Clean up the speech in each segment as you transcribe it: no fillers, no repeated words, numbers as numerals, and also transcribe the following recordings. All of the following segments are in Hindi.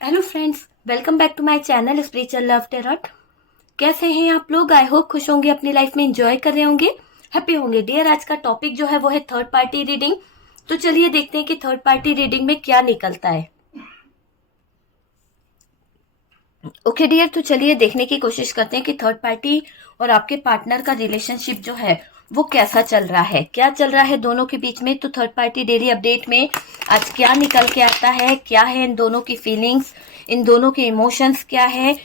Hello friends, welcome back to my channel spiritual love tarot. कैसे हैं आप लोग? आई होप खुश होंगे, अपनी लाइफ में एंजॉय कर रहे होंगे, हैप्पी होंगे। डियर, आज का टॉपिक जो है वो है थर्ड पार्टी रीडिंग। तो चलिए देखते हैं कि थर्ड पार्टी रीडिंग में क्या निकलता है। ओके डियर, तो चलिए देखने की कोशिश करते हैं कि थर्ड पार्टी और आपके पार्टनर का रिलेशनशिप जो है वो कैसा चल रहा है, क्या चल रहा है दोनों के बीच में। तो थर्ड पार्टी डेली अपडेट में आज क्या निकल के आता है, क्या है इन दोनों की फीलिंग्स, इन दोनों के इमोशंस क्या है।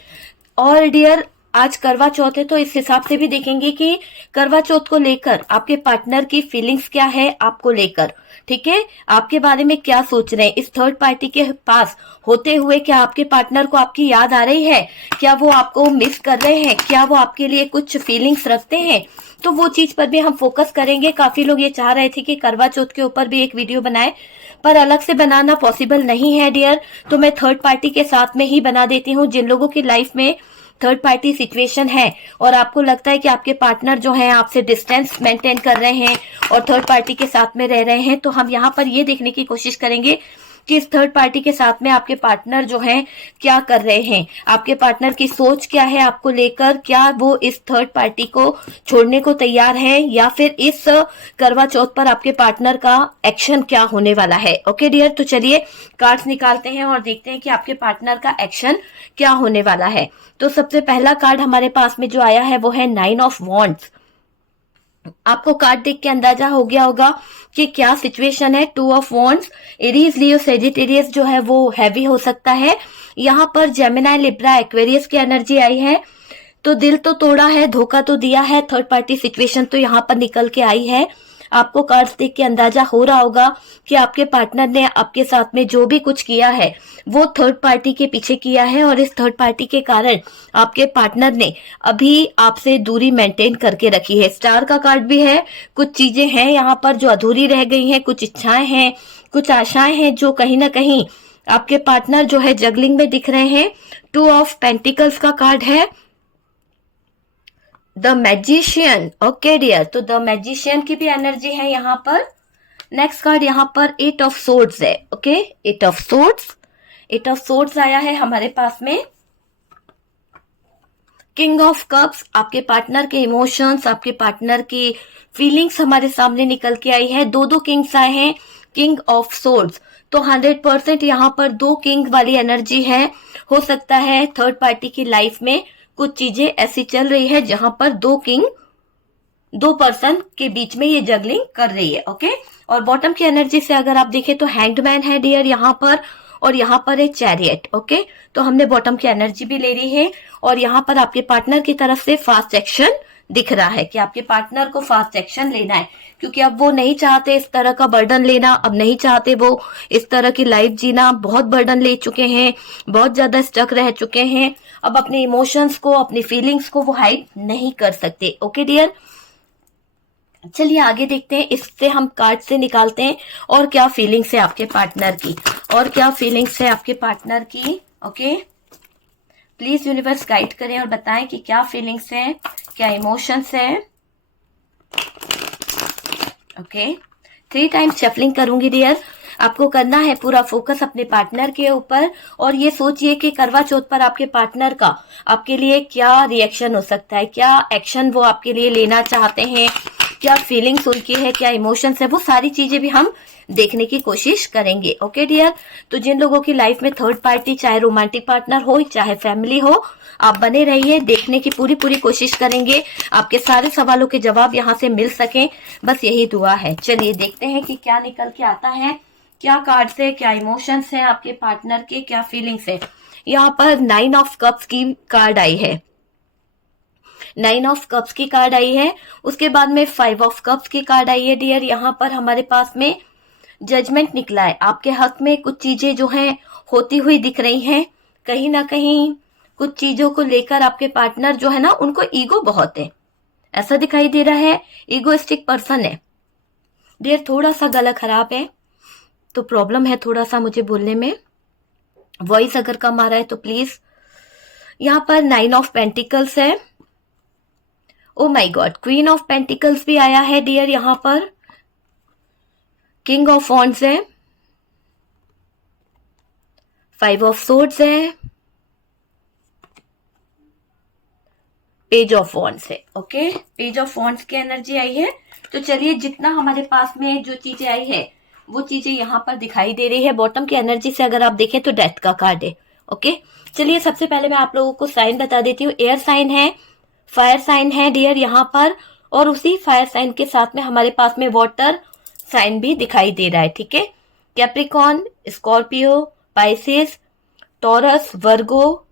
और डियर, आज करवा चौथ है तो इस हिसाब से भी देखेंगे कि करवा चौथ को लेकर आपके पार्टनर की फीलिंग्स क्या है आपको लेकर। ठीक है, आपके बारे में क्या सोच रहे हैं इस थर्ड पार्टी के पास होते हुए। क्या आपके पार्टनर को आपकी याद आ रही है? क्या वो आपको मिस कर रहे हैं? क्या वो आपके लिए कुछ फीलिंग्स रखते हैं? तो वो चीज पर भी हम फोकस करेंगे। काफी लोग ये चाह रहे थे कि करवा चौथ के ऊपर भी एक वीडियो बनाए, पर अलग से बनाना पॉसिबल नहीं है डियर। तो मैं थर्ड पार्टी के साथ में ही बना देती हूँ। जिन लोगों की लाइफ में थर्ड पार्टी सिचुएशन है और आपको लगता है कि आपके पार्टनर जो है आपसे डिस्टेंस मेंटेन कर रहे हैं और थर्ड पार्टी के साथ में रह रहे हैं, तो हम यहाँ पर ये देखने की कोशिश करेंगे कि इस थर्ड पार्टी के साथ में आपके पार्टनर जो है क्या कर रहे हैं, आपके पार्टनर की सोच क्या है आपको लेकर। क्या वो इस थर्ड पार्टी को छोड़ने को तैयार है, या फिर इस करवा चौथ पर आपके पार्टनर का एक्शन क्या होने वाला है। ओके डियर, तो चलिए कार्ड्स निकालते हैं और देखते हैं कि आपके पार्टनर का एक्शन क्या होने वाला है। तो सबसे पहला कार्ड हमारे पास में जो आया है वो है 9 ऑफ वॉन्ड्स। आपको कार्ड देख के अंदाजा हो गया होगा कि क्या सिचुएशन है। 2 of wands, Aries Leo Sagittarius जो है वो हैवी हो सकता है। यहाँ पर जेमिनाई लिब्रा एक्वेरियस की एनर्जी आई है। तो दिल तो तोड़ा है, धोखा तो दिया है, थर्ड पार्टी सिचुएशन तो यहाँ पर निकल के आई है। आपको कार्ड्स देख के अंदाजा हो रहा होगा कि आपके पार्टनर ने आपके साथ में जो भी कुछ किया है वो थर्ड पार्टी के पीछे किया है, और इस थर्ड पार्टी के कारण आपके पार्टनर ने अभी आपसे दूरी मेंटेन करके रखी है। स्टार का कार्ड भी है। कुछ चीजें हैं यहाँ पर जो अधूरी रह गई हैं, कुछ इच्छाएं हैं, कुछ आशाएं हैं जो कहीं ना कहीं आपके पार्टनर जो है जगलिंग में दिख रहे हैं। 2 ऑफ पेंटिकल्स का कार्ड है। द मैजिशियन, ओके डियर, तो द मैजिशियन की भी एनर्जी है यहाँ पर। नेक्स्ट कार्ड यहाँ पर 8 ऑफ सोर्ड्स है। Okay, 8 of swords, 8 of swords आया है हमारे पास में। किंग ऑफ कप्स, आपके पार्टनर के इमोशंस, आपके पार्टनर की फीलिंग्स हमारे सामने निकल के आई है। दो किंग्स आए हैं। किंग ऑफ सोर्ड्स, तो 100% यहाँ पर दो किंग वाली एनर्जी है। हो सकता है थर्ड पार्टी की लाइफ में कुछ चीजें ऐसी चल रही है जहां पर दो किंग, दो पर्सन के बीच में ये जगलिंग कर रही है। ओके, और बॉटम की एनर्जी से अगर आप देखें तो हैंग्ड मैन है डियर यहाँ पर, और यहाँ पर है चैरियट। ओके, तो हमने बॉटम की एनर्जी भी ले ली है, और यहाँ पर आपके पार्टनर की तरफ से फास्ट एक्शन दिख रहा है कि आपके पार्टनर को फास्ट एक्शन लेना है, क्योंकि अब वो नहीं चाहते इस तरह का बर्डन लेना, अब नहीं चाहते वो इस तरह की लाइफ जीना। बहुत बर्डन ले चुके हैं, बहुत ज्यादा स्टक रह चुके हैं। अब अपने इमोशंस को, अपनी फीलिंग्स को वो हाइड नहीं कर सकते। ओके डियर, चलिए आगे देखते हैं। इससे हम कार्ड से निकालते हैं और क्या फीलिंग्स है आपके पार्टनर की, और क्या फीलिंग्स है आपके पार्टनर की। ओके, प्लीज यूनिवर्स गाइड करें और बताएं कि क्या फीलिंग्स है, क्या इमोशंस है। ओके, 3 टाइम्स शफलिंग करूंगी डियर। आपको करना है पूरा फोकस अपने पार्टनर के ऊपर, और ये सोचिए कि करवा चौथ पर आपके पार्टनर का आपके लिए क्या रिएक्शन हो सकता है, क्या एक्शन वो आपके लिए लेना चाहते हैं, क्या फीलिंग्स उनकी है, क्या इमोशंस है, वो सारी चीजें भी हम देखने की कोशिश करेंगे। ओके डियर, तो जिन लोगों की लाइफ में थर्ड पार्टी, चाहे रोमांटिक पार्टनर हो चाहे फैमिली हो, आप बने रहिए, देखने की पूरी पूरी कोशिश करेंगे, आपके सारे सवालों के जवाब यहाँ से मिल सकें, बस यही दुआ है। चलिए देखते हैं कि क्या निकल के आता है, क्या कार्ड्स है, क्या इमोशंस है आपके पार्टनर के, क्या फीलिंग्स है। यहाँ पर 9 ऑफ कप्स की कार्ड आई है, 9 ऑफ कप्स की कार्ड आई है। उसके बाद में 5 ऑफ कप्स की कार्ड आई है डियर। यहाँ पर हमारे पास में जजमेंट निकला है। आपके हक में कुछ चीजें जो हैं होती हुई दिख रही हैं। कहीं ना कहीं कुछ चीजों को लेकर आपके पार्टनर जो है ना, उनको ईगो बहुत है, ऐसा दिखाई दे रहा है। ईगोइस्टिक पर्सन है डियर, थोड़ा सा गला खराब है तो प्रॉब्लम है थोड़ा सा मुझे बोलने में, वॉइस अगर कम आ रहा है तो प्लीज। यहाँ पर 9 ऑफ पेंटिकल्स है। Oh my God, queen of pentacles भी आया है डियर। यहाँ पर किंग ऑफ वॉन्ड्स है, 5 ऑफ सोर्ड्स है, पेज ऑफ वॉन्ड्स है। ओके, पेज ऑफ वॉन्ड्स की एनर्जी आई है। तो चलिए, जितना हमारे पास में जो चीजें आई है वो चीजें यहाँ पर दिखाई दे रही है। बॉटम की एनर्जी से अगर आप देखें तो डेथ का कार्ड है। ओके, चलिए सबसे पहले मैं आप लोगों को साइन बता देती हूँ। एयर साइन है, फायर साइन है डियर यहाँ पर, और उसी फायर साइन के साथ में हमारे पास में वाटर साइन भी दिखाई दे रहा है। ठीक है, Capricorn, Scorpio, Pisces, taurus, Virgo,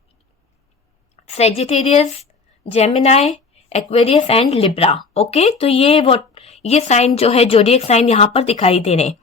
Sagittarius, Gemini, Aquarius and Libra. Okay, तो ये साइन जो है जोडियक साइन यहाँ पर दिखाई दे रहे।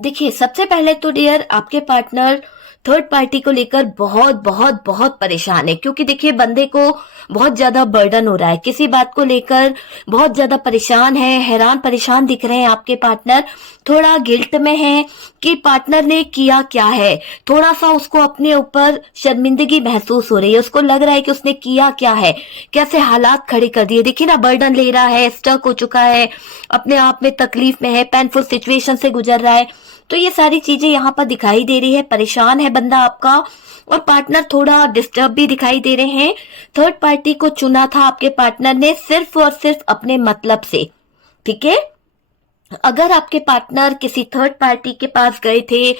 देखिए, सबसे पहले तो डियर आपके पार्टनर थर्ड पार्टी को लेकर बहुत बहुत बहुत परेशान है, क्योंकि देखिए बंदे को बहुत ज्यादा बर्डन हो रहा है, किसी बात को लेकर बहुत ज्यादा परेशान है, हैरान परेशान दिख रहे हैं आपके पार्टनर। थोड़ा गिल्ट में है कि पार्टनर ने किया क्या है, थोड़ा सा उसको अपने ऊपर शर्मिंदगी महसूस हो रही है। उसको लग रहा है कि उसने किया क्या है, कैसे हालात खड़े कर दिए। देखिए ना, बर्डन ले रहा है, स्टक हो चुका है, अपने आप में तकलीफ में है, पेनफुल सिचुएशन से गुजर रहा है। तो ये सारी चीजें यहाँ पर दिखाई दे रही है। परेशान है बंदा आपका, और पार्टनर थोड़ा डिस्टर्ब भी दिखाई दे रहे हैं। थर्ड पार्टी को चुना था आपके पार्टनर ने सिर्फ और सिर्फ अपने मतलब से। ठीक है, अगर आपके पार्टनर किसी थर्ड पार्टी के पास गए थे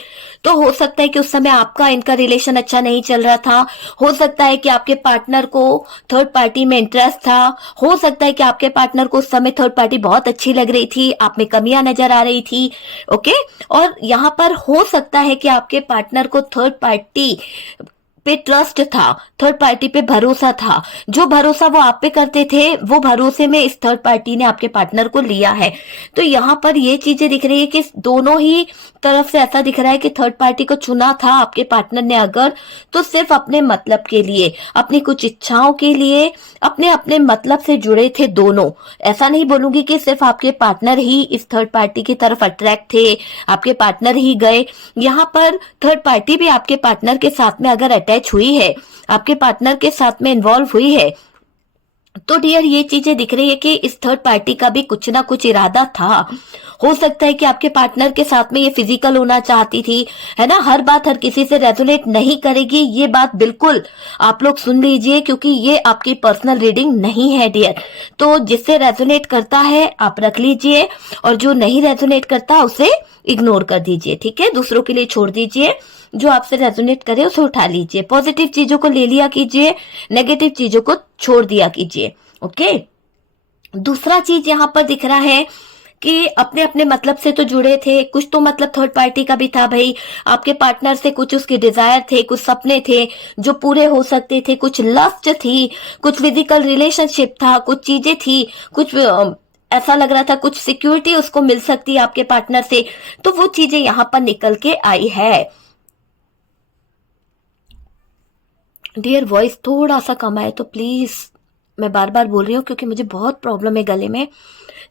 तो हो सकता है कि उस समय आपका इनका रिलेशन अच्छा नहीं चल रहा था, हो सकता है कि आपके पार्टनर को थर्ड पार्टी में इंटरेस्ट था, हो सकता है कि आपके पार्टनर को उस समय थर्ड पार्टी बहुत अच्छी लग रही थी, आप में कमियां नजर आ रही थी। ओके, और यहाँ पर हो सकता है कि आपके पार्टनर को थर्ड पार्टी पे ट्रस्ट था, थर्ड पार्टी पे भरोसा था। जो भरोसा वो आप पे करते थे, वो भरोसे में इस थर्ड पार्टी ने आपके पार्टनर को लिया है। तो यहाँ पर ये चीजें दिख रही है कि दोनों ही तरफ से ऐसा दिख रहा है कि थर्ड पार्टी को चुना था आपके पार्टनर ने अगर, तो सिर्फ अपने मतलब के लिए, अपनी कुछ इच्छाओं के लिए, अपने अपने मतलब से जुड़े थे दोनों। ऐसा नहीं बोलूंगी कि सिर्फ आपके पार्टनर ही इस थर्ड पार्टी की तरफ अट्रैक्ट थे, आपके पार्टनर ही गए। यहाँ पर थर्ड पार्टी भी आपके पार्टनर के साथ में अगर अटैच हुई है, आपके पार्टनर के साथ में इन्वॉल्व हुई है, तो डियर ये चीजें दिख रही है कि इस थर्ड पार्टी का भी कुछ ना कुछ इरादा था। हो सकता है कि आपके पार्टनर के साथ में ये फिजिकल होना चाहती थी, है ना। हर बात हर किसी से रेजोनेट नहीं करेगी, ये बात बिल्कुल आप लोग सुन लीजिए, क्योंकि ये आपकी पर्सनल रीडिंग नहीं है डियर। तो जिससे रेजोनेट करता है आप रख लीजिए, और जो नहीं रेजोनेट करता उसे इग्नोर कर दीजिए। ठीक है, दूसरों के लिए छोड़ दीजिए, जो आपसे रेजोनेट करे उसे उठा लीजिए। पॉजिटिव चीजों को ले लिया कीजिए, नेगेटिव चीजों को छोड़ दिया कीजिए। ओके, दूसरा चीज यहाँ पर दिख रहा है कि अपने अपने मतलब से तो जुड़े थे, कुछ तो मतलब थर्ड पार्टी का भी था भाई। आपके पार्टनर से कुछ उसके डिजायर थे, कुछ सपने थे जो पूरे हो सकते थे, कुछ लस्ट थी, कुछ फिजिकल रिलेशनशिप था, कुछ चीजें थी, कुछ ऐसा लग रहा था कुछ सिक्योरिटी उसको मिल सकती है आपके पार्टनर से। तो वो चीजें यहाँ पर निकल के आई है। डियर, वॉइस थोड़ा सा कम आए तो प्लीज, मैं बार बार बोल रही हूँ क्योंकि मुझे बहुत प्रॉब्लम है गले में।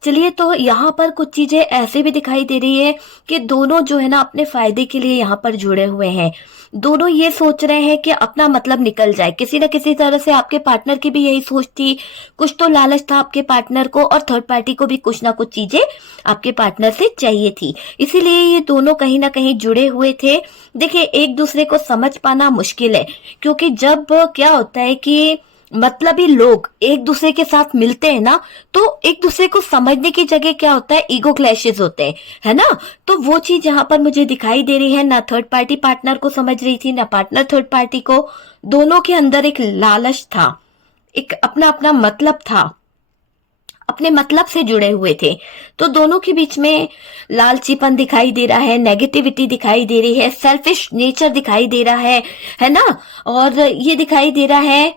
चलिए, तो यहाँ पर कुछ चीजें ऐसे भी दिखाई दे रही है कि दोनों जो है ना अपने फायदे के लिए यहाँ पर जुड़े हुए हैं। दोनों ये सोच रहे हैं कि अपना मतलब निकल जाए, किसी न किसी तरह से। आपके पार्टनर की भी यही सोच थी, कुछ तो लालच था आपके पार्टनर को, और थर्ड पार्टी को भी कुछ ना कुछ चीजें आपके पार्टनर से चाहिए थी, इसीलिए ये दोनों कहीं ना कहीं जुड़े हुए थे। देखिए, एक दूसरे को समझ पाना मुश्किल है, क्योंकि जब क्या होता है कि मतलबी लोग एक दूसरे के साथ मिलते हैं ना, तो एक दूसरे को समझने की जगह क्या होता है, ईगो क्लैशेस होते हैं, है ना। तो वो चीज यहाँ पर मुझे दिखाई दे रही है। ना थर्ड पार्टी पार्टनर को समझ रही थी, ना पार्टनर थर्ड पार्टी को। दोनों के अंदर एक लालच था, एक अपना अपना मतलब था, अपने मतलब से जुड़े हुए थे। तो दोनों के बीच में लालचीपन दिखाई दे रहा है, नेगेटिविटी दिखाई दे रही है, सेल्फिश नेचर दिखाई दे रहा है ना। और ये दिखाई दे रहा है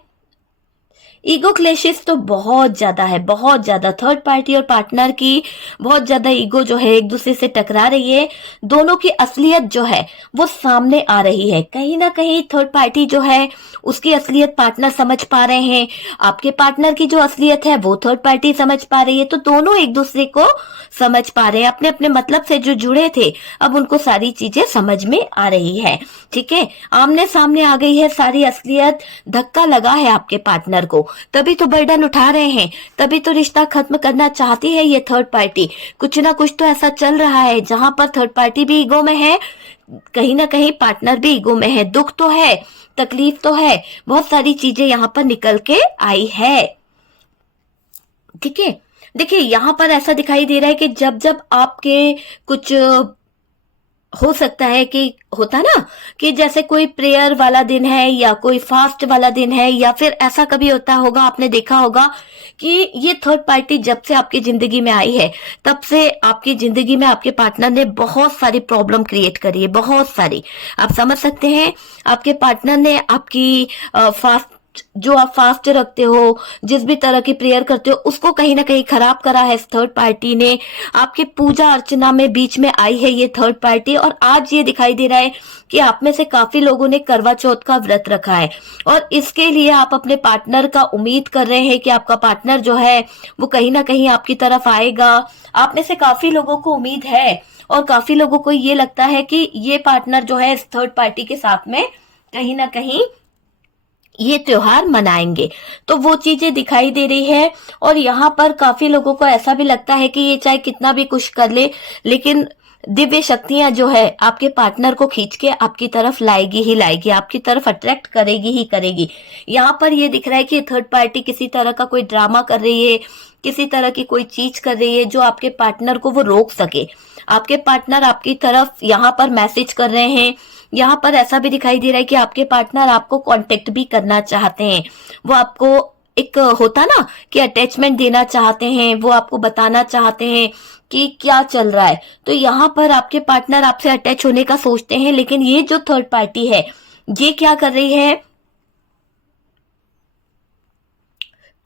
ईगो क्लेशेस तो बहुत ज्यादा है, बहुत ज्यादा। थर्ड पार्टी और पार्टनर की बहुत ज्यादा ईगो जो है एक दूसरे से टकरा रही है। दोनों की असलियत जो है वो सामने आ रही है। कहीं ना कहीं थर्ड पार्टी जो है उसकी असलियत पार्टनर समझ पा रहे हैं, आपके पार्टनर की जो असलियत है वो थर्ड पार्टी समझ पा रही है। तो दोनों एक दूसरे को समझ पा रहे हैं, अपने अपने मतलब से जो जुड़े थे अब उनको सारी चीजें समझ में आ रही है। ठीक है, आमने सामने आ गई है सारी असलियत। धक्का लगा है आपके पार्टनर को, तभी तो बर्डन उठा रहे हैं, तभी तो रिश्ता खत्म करना चाहती है ये थर्ड पार्टी। कुछ ना कुछ तो ऐसा चल रहा है जहां पर थर्ड पार्टी भी ईगो में है, कहीं ना कहीं पार्टनर भी ईगो में है। दुख तो है, तकलीफ तो है, बहुत सारी चीजें यहाँ पर निकल के आई है। ठीक है, देखिए यहाँ पर ऐसा दिखाई दे रहा है कि जब जब आपके कुछ हो सकता है कि होता ना कि जैसे कोई प्रेयर वाला दिन है या कोई फास्ट वाला दिन है, या फिर ऐसा कभी होता होगा, आपने देखा होगा कि ये थर्ड पार्टी जब से आपकी जिंदगी में आई है तब से आपकी जिंदगी में आपके पार्टनर ने बहुत सारी प्रॉब्लम क्रिएट करी है, बहुत सारी। आप समझ सकते हैं, आपके पार्टनर ने आपकी फास्ट जो आप फास्ट रखते हो, जिस भी तरह की प्रेयर करते हो, उसको कहीं ना कहीं खराब करा है इस थर्ड पार्टी ने। आपके पूजा अर्चना में बीच में आई है ये थर्ड पार्टी, और आज ये दिखाई दे रहा है कि आप में से काफी लोगों ने करवा चौथ का व्रत रखा है, और इसके लिए आप अपने पार्टनर का उम्मीद कर रहे हैं कि आपका पार्टनर जो है वो कहीं ना कहीं आपकी तरफ आएगा। आप में से काफी लोगों को उम्मीद है, और काफी लोगों को ये लगता है कि ये पार्टनर जो है इस थर्ड पार्टी के साथ में कहीं ना कहीं ये त्योहार मनाएंगे। तो वो चीजें दिखाई दे रही है, और यहाँ पर काफी लोगों को ऐसा भी लगता है कि ये चाहे कितना भी कुछ कर ले, लेकिन दिव्य शक्तियां जो है आपके पार्टनर को खींच के आपकी तरफ लाएगी ही लाएगी, आपकी तरफ अट्रैक्ट करेगी ही करेगी। यहाँ पर ये दिख रहा है कि थर्ड पार्टी किसी तरह का कोई ड्रामा कर रही है, किसी तरह की कोई चीज कर रही है जो आपके पार्टनर को वो रोक सके। आपके पार्टनर आपकी तरफ यहाँ पर मैसेज कर रहे हैं। यहाँ पर ऐसा भी दिखाई दे रहा है कि आपके पार्टनर आपको कांटेक्ट भी करना चाहते हैं, वो आपको एक होता ना कि अटैचमेंट देना चाहते हैं, वो आपको बताना चाहते हैं कि क्या चल रहा है। तो यहाँ पर आपके पार्टनर आपसे अटैच होने का सोचते हैं, लेकिन ये जो थर्ड पार्टी है ये क्या कर रही है,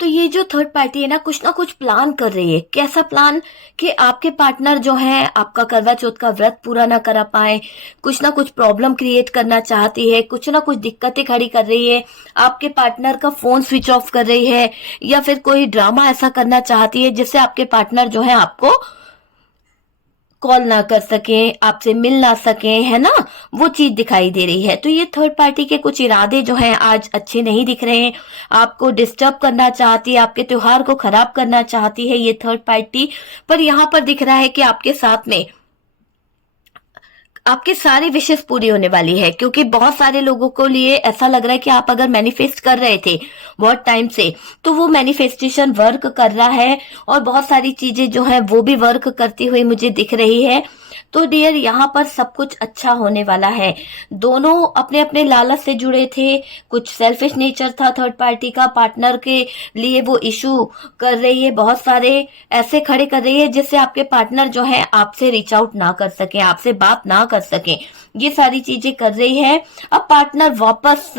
तो ये जो थर्ड पार्टी है ना कुछ प्लान कर रही है। कैसा प्लान, कि आपके पार्टनर जो है आपका करवा चौथ का व्रत पूरा ना करा पाए, कुछ ना कुछ प्रॉब्लम क्रिएट करना चाहती है, कुछ ना कुछ दिक्कतें खड़ी कर रही है, आपके पार्टनर का फोन स्विच ऑफ कर रही है, या फिर कोई ड्रामा ऐसा करना चाहती है जिससे आपके पार्टनर जो है आपको कॉल ना कर सके, आपसे मिल ना सके, है ना, वो चीज दिखाई दे रही है। तो ये थर्ड पार्टी के कुछ इरादे जो हैं आज अच्छे नहीं दिख रहे हैं। आपको डिस्टर्ब करना चाहती है, आपके त्योहार को खराब करना चाहती है ये थर्ड पार्टी। पर यहाँ पर दिख रहा है कि आपके साथ में आपके सारी विशेष पूरी होने वाली है, क्योंकि बहुत सारे लोगों को लिए ऐसा लग रहा है कि आप अगर मैनिफेस्ट कर रहे थे बहुत टाइम से, तो वो मैनिफेस्टेशन वर्क कर रहा है, और बहुत सारी चीजें जो है वो भी वर्क करती हुई मुझे दिख रही है। तो डियर यहाँ पर सब कुछ अच्छा होने वाला है। दोनों अपने अपने लालच से जुड़े थे, कुछ सेल्फिश नेचर था थर्ड पार्टी का, पार्टनर के लिए वो इशू कर रही है, बहुत सारे ऐसे खड़े कर रही है जिससे आपके पार्टनर जो है आपसे रीच आउट ना कर सके, आपसे बात ना कर सके, ये सारी चीजें कर रही है। अब पार्टनर वापस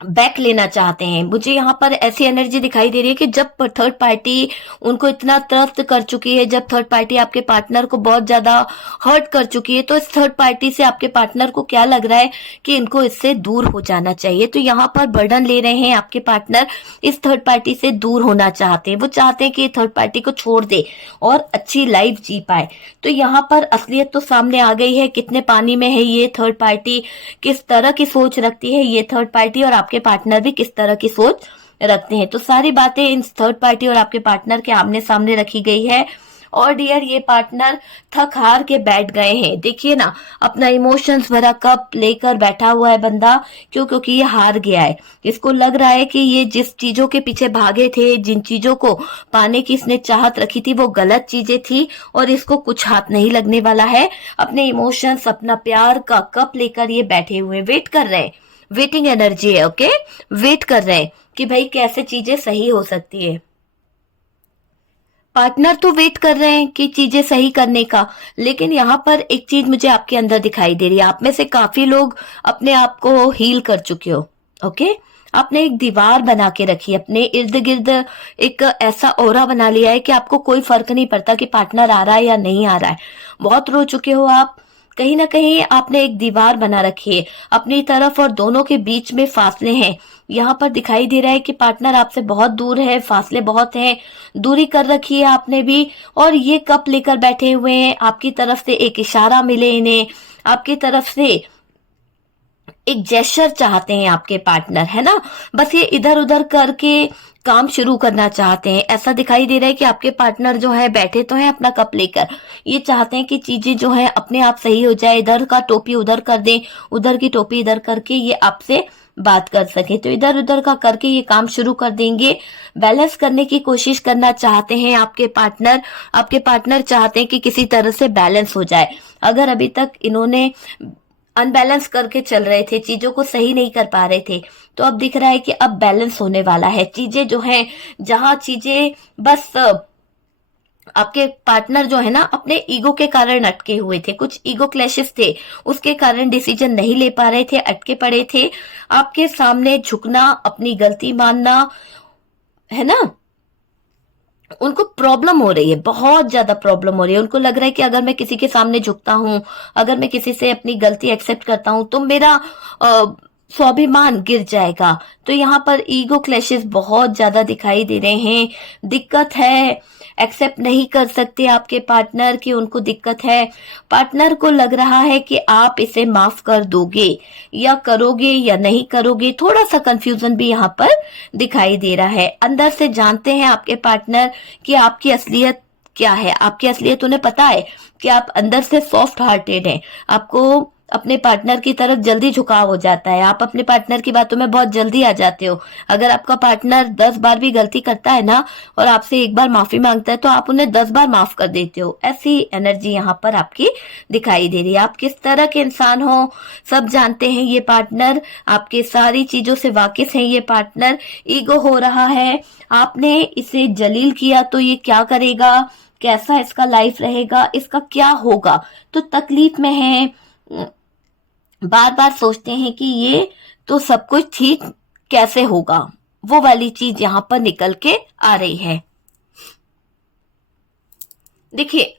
बैक लेना चाहते हैं। मुझे यहाँ पर ऐसी एनर्जी दिखाई दे रही है कि जब थर्ड पार्टी उनको इतना त्रस्त कर चुकी है, जब थर्ड पार्टी आपके पार्टनर को बहुत ज्यादा हर्ट कर चुकी है, तो इस थर्ड पार्टी से आपके पार्टनर को क्या लग रहा है कि इनको इससे दूर हो जाना चाहिए। तो यहाँ पर बर्डन ले रहे हैं आपके पार्टनर, इस थर्ड पार्टी से दूर होना चाहते हैं। वो चाहते हैं कि थर्ड पार्टी को छोड़ दे और अच्छी लाइफ जी पाए। तो यहाँ पर असलियत तो सामने आ गई है, कितने पानी में है ये थर्ड पार्टी, किस तरह की सोच रखती है ये थर्ड पार्टी, और आपके पार्टनर भी किस तरह की सोच रखते हैं। तो सारी बातें इन थर्ड पार्टी और आपके पार्टनर के आमने सामने रखी गई है। और डियर ये पार्टनर थक हार के बैठ गए हैं। देखिए ना, अपना इमोशंस भरा कप लेकर बैठा हुआ है बंदा, क्योंकि ये हार गया है। इसको लग रहा है कि ये जिस चीजों के पीछे भागे थे, जिन चीजों को पाने की इसने चाहत रखी थी, वो गलत चीजें थी, और इसको कुछ हाथ नहीं लगने वाला है। अपने इमोशंस, अपना प्यार का कप लेकर ये बैठे हुए वेट कर रहे हैं, वेटिंग एनर्जी है, ओके, वेट कर रहे हैं कि भाई कैसे चीजें सही हो सकती है। पार्टनर तो वेट कर रहे हैं कि चीजें सही करने का, लेकिन यहाँ पर एक चीज मुझे आपके अंदर दिखाई दे रही है। आप में से काफी लोग अपने आप को हील कर चुके हो, ओके। आपने एक दीवार बना के रखी है, अपने इर्द गिर्द एक ऐसा ओरा बना लिया है कि आपको कोई फर्क नहीं पड़ता कि पार्टनर आ रहा है या नहीं आ रहा है। बहुत रो चुके हो आप, कहीं ना कहीं आपने एक दीवार बना रखी है अपनी तरफ, और दोनों के बीच में फासले हैं। यहाँ पर दिखाई दे रहा है कि पार्टनर आपसे बहुत दूर है, फासले बहुत हैं, दूरी कर रखी है आपने भी, और ये कप लेकर बैठे हुए हैं। आपकी तरफ से एक इशारा मिले इन्हें, आपकी तरफ से एक जेस्चर चाहते हैं आपके पार्टनर, है ना। बस ये इधर उधर करके काम शुरू करना चाहते हैं। ऐसा दिखाई दे रहा है कि आपके पार्टनर जो है बैठे तो हैं अपना कप लेकर, ये चाहते हैं कि चीजें जो है अपने आप सही हो जाए, इधर का टोपी उधर कर दें, उधर की टोपी इधर करके ये आपसे बात कर सके। तो इधर उधर का करके ये काम शुरू कर देंगे। बैलेंस करने की कोशिश करना चाहते हैं आपके पार्टनर। आपके पार्टनर चाहते हैं कि किसी तरह से बैलेंस हो जाए। अगर अभी तक इन्होंने अनबैलेंस करके चल रहे थे, चीजों को सही नहीं कर पा रहे थे, तो अब दिख रहा है कि अब बैलेंस होने वाला है। चीजें जो है, जहां चीजें बस आपके पार्टनर जो है ना अपने ईगो के कारण अटके हुए थे, कुछ ईगो क्लैशेस थे, उसके कारण डिसीजन नहीं ले पा रहे थे, अटके पड़े थे। आपके सामने झुकना, अपनी गलती मानना, है ना, उनको प्रॉब्लम हो रही है, बहुत ज्यादा प्रॉब्लम हो रही है। उनको लग रहा है कि अगर मैं किसी के सामने झुकता हूं, अगर मैं किसी से अपनी गलती एक्सेप्ट करता हूं, तो मेरा स्वाभिमान गिर जाएगा। तो यहाँ पर ईगो क्लैशेस बहुत ज्यादा दिखाई दे रहे हैं। दिक्कत है, एक्सेप्ट नहीं कर सकते आपके पार्टनर की, उनको दिक्कत है। पार्टनर को लग रहा है कि आप इसे माफ कर दोगे या करोगे या नहीं करोगे। थोड़ा सा कंफ्यूजन भी यहाँ पर दिखाई दे रहा है। अंदर से जानते हैं आपके पार्टनर कि आपकी असलियत क्या है। आपकी असलियत उन्हें पता है कि आप अंदर से सॉफ्ट हार्टेड हैं। आपको अपने पार्टनर की तरफ जल्दी झुकाव हो जाता है, आप अपने पार्टनर की बातों में बहुत जल्दी आ जाते हो। अगर आपका पार्टनर 10 बार भी गलती करता है ना और आपसे एक बार माफी मांगता है, तो आप उन्हें 10 बार माफ कर देते हो। ऐसी एनर्जी यहाँ पर आपकी दिखाई दे रही है। आप किस तरह के इंसान हो सब जानते हैं ये पार्टनर, आपके सारी चीजों से वाकिफ है ये पार्टनर। ईगो हो रहा है, आपने इसे जलील किया तो ये क्या करेगा, कैसा इसका लाइफ रहेगा, इसका क्या होगा, तो तकलीफ में है। बार बार सोचते हैं कि ये तो सब कुछ ठीक कैसे होगा, वो वाली चीज यहाँ पर निकल के आ रही है। देखिए,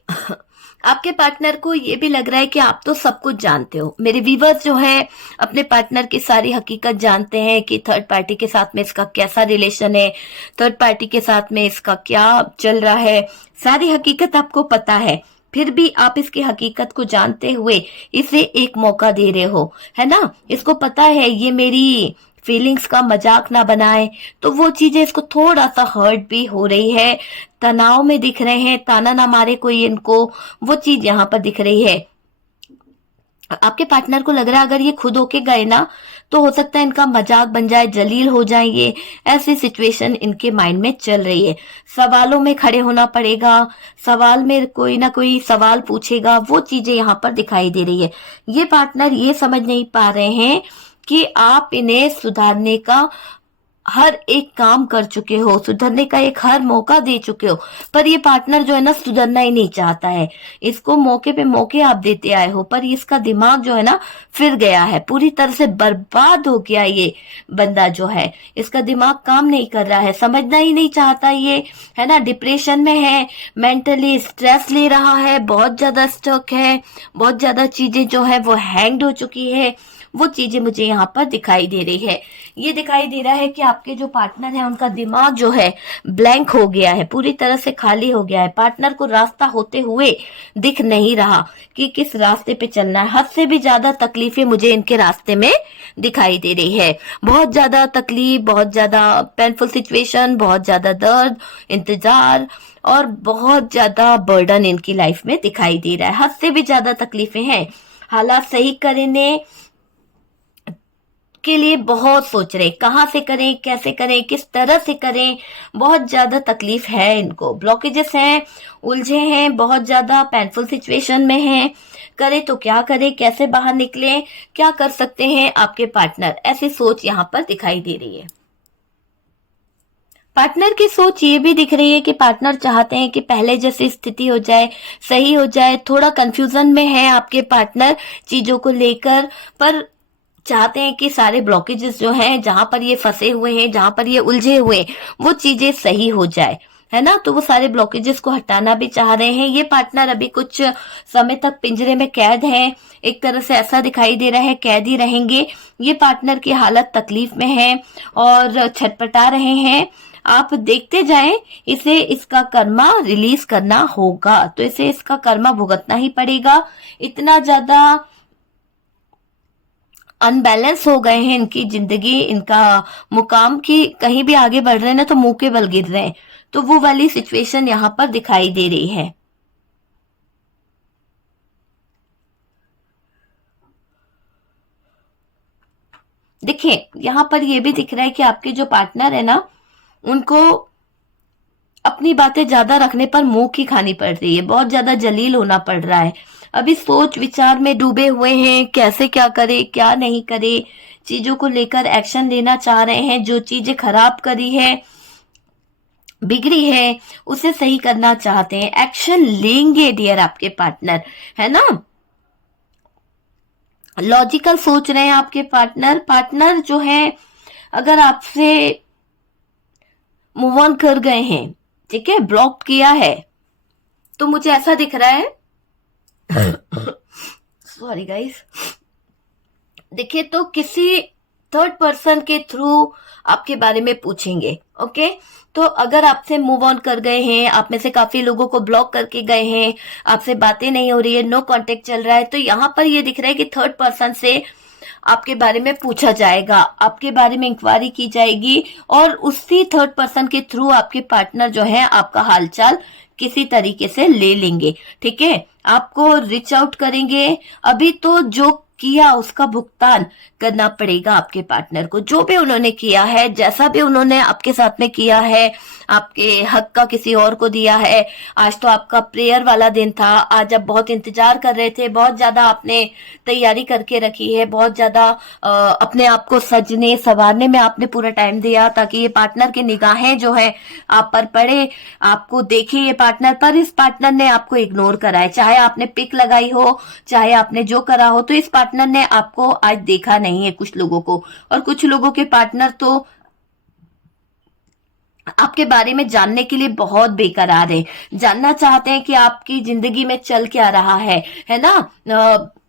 आपके पार्टनर को ये भी लग रहा है कि आप तो सब कुछ जानते हो। मेरे व्यूअर्स जो है अपने पार्टनर की सारी हकीकत जानते हैं कि थर्ड पार्टी के साथ में इसका कैसा रिलेशन है, थर्ड पार्टी के साथ में इसका क्या चल रहा है, सारी हकीकत आपको पता है। फिर भी आप इसकी हकीकत को जानते हुए इसे एक मौका दे रहे हो, है ना। इसको पता है ये मेरी फीलिंग्स का मजाक ना बनाए, तो वो चीजें इसको थोड़ा सा हर्ट भी हो रही है। तनाव में दिख रहे हैं, ताना ना मारे कोई इनको, वो चीज यहाँ पर दिख रही है। आपके पार्टनर को लग रहा है अगर ये खुद होके गए ना तो हो सकता है इनका मजाक बन जाए, जलील हो जाएंगे। ऐसी सिचुएशन इनके माइंड में चल रही है। सवालों में खड़े होना पड़ेगा, सवाल में कोई ना कोई सवाल पूछेगा, वो चीजें यहाँ पर दिखाई दे रही है। ये पार्टनर ये समझ नहीं पा रहे हैं कि आप इन्हें सुधारने का हर एक काम कर चुके हो, सुधरने का एक हर मौका दे चुके हो, पर ये पार्टनर जो है ना सुधरना ही नहीं चाहता है। इसको मौके पे मौके आप देते आए हो, पर इसका दिमाग जो है ना फिर गया है, पूरी तरह से बर्बाद हो गया ये बंदा जो है। इसका दिमाग काम नहीं कर रहा है, समझना ही नहीं चाहता ये, है ना। डिप्रेशन में है, मेंटली स्ट्रेस ले रहा है, बहुत ज्यादा स्टक है, बहुत ज्यादा चीजें जो है वो हैंग्ड हो चुकी है। वो चीजें मुझे यहाँ पर दिखाई दे रही है। ये दिखाई दे रहा है कि आपके जो पार्टनर है उनका दिमाग जो है ब्लैंक हो गया है, पूरी तरह से खाली हो गया है। पार्टनर को रास्ता होते हुए दिख नहीं रहा कि किस रास्ते पे चलना है। हद से भी ज्यादा तकलीफें मुझे इनके रास्ते में दिखाई दे रही है। बहुत ज्यादा तकलीफ, बहुत ज्यादा पेनफुल सिचुएशन, बहुत ज्यादा दर्द, इंतजार और बहुत ज्यादा बर्डन इनकी लाइफ में दिखाई दे रहा है। हद से भी ज्यादा तकलीफें हैं। हालात सही करने के लिए बहुत सोच रहे, कहाँ से करें, कैसे करें, किस तरह से करें। बहुत ज्यादा तकलीफ है इनको, ब्लॉकेजेस हैं, उलझे हैं, बहुत ज्यादा पेनफुल सिचुएशन में हैं। करे तो क्या करे, कैसे बाहर निकले, क्या कर सकते हैं आपके पार्टनर, ऐसी सोच यहाँ पर दिखाई दे रही है। पार्टनर की सोच ये भी दिख रही है कि पार्टनर चाहते हैं कि पहले जैसी स्थिति हो जाए, सही हो जाए। थोड़ा कंफ्यूजन में है आपके पार्टनर चीजों को लेकर, पर चाहते हैं कि सारे ब्लॉकेजेस जो हैं, जहां पर ये फंसे हुए हैं, जहां पर ये उलझे हुए हैं, वो चीजें सही हो जाए, है ना। तो वो सारे ब्लॉकेजेस को हटाना भी चाह रहे हैं। ये पार्टनर अभी कुछ समय तक पिंजरे में कैद हैं, एक तरह से ऐसा दिखाई दे रहा है, कैद ही रहेंगे। ये पार्टनर की हालत तकलीफ में है और छटपटा रहे हैं। आप देखते जाएं, इसे इसका कर्मा रिलीज करना होगा, तो इसे इसका कर्मा भुगतना ही पड़ेगा। इतना ज्यादा अनबैलेंस हो गए हैं, इनकी जिंदगी, इनका मुकाम, की कहीं भी आगे बढ़ रहे हैं ना तो मुंह के बल गिर रहे हैं। तो वो वाली सिचुएशन यहाँ पर दिखाई दे रही है। देखिए यहाँ पर ये भी दिख रहा है कि आपके जो पार्टनर है ना, उनको अपनी बातें ज्यादा रखने पर मुंह की खानी पड़ रही है, बहुत ज्यादा जलील होना पड़ रहा है। अभी सोच विचार में डूबे हुए हैं, कैसे क्या करे क्या नहीं करे, चीजों को लेकर एक्शन लेना चाह रहे हैं। जो चीजें खराब करी है, बिगड़ी है, उसे सही करना चाहते हैं, एक्शन लेंगे डियर आपके पार्टनर, है ना। लॉजिकल सोच रहे हैं आपके पार्टनर। पार्टनर जो है अगर आपसे मूव ऑन कर गए हैं, ठीक है, ब्लॉक किया है, तो मुझे ऐसा दिख रहा है सॉरी गाइस, देखिए तो किसी थर्ड पर्सन के थ्रू आपके बारे में पूछेंगे। ओके, तो अगर आपसे मूव ऑन कर गए हैं, आप में से काफी लोगों को ब्लॉक करके गए हैं, आपसे बातें नहीं हो रही है, नो कांटेक्ट चल रहा है, तो यहां पर ये दिख रहा है कि थर्ड पर्सन से आपके बारे में पूछा जाएगा, आपके बारे में इंक्वायरी की जाएगी, और उसी थर्ड पर्सन के थ्रू आपके पार्टनर जो है आपका हालचाल किसी तरीके से ले लेंगे। ठीक है, आपको रिच आउट करेंगे। अभी तो जो किया उसका भुगतान करना पड़ेगा आपके पार्टनर को। जो भी उन्होंने किया है, जैसा भी उन्होंने आपके साथ में किया है, आपके हक का किसी और को दिया है। आज तो आपका प्रेयर वाला दिन था, आज आप बहुत इंतजार कर रहे थे, बहुत ज्यादा आपने तैयारी करके रखी है, बहुत ज्यादा अपने आप को सजने संवारने में आपने पूरा टाइम दिया ताकि ये पार्टनर की निगाहें जो है आप पर पड़े, आपको देखे ये पार्टनर। पर इस पार्टनर ने आपको इग्नोर करा है, चाहे आपने पिक लगाई हो, चाहे आपने जो करा हो, तो इस पार्टनर ने आपको आज देखा नहीं है कुछ लोगों को। और कुछ लोगों के पार्टनर तो आपके बारे में जानने के लिए बहुत बेकरार है, जानना चाहते हैं कि आपकी जिंदगी में चल क्या रहा है ना।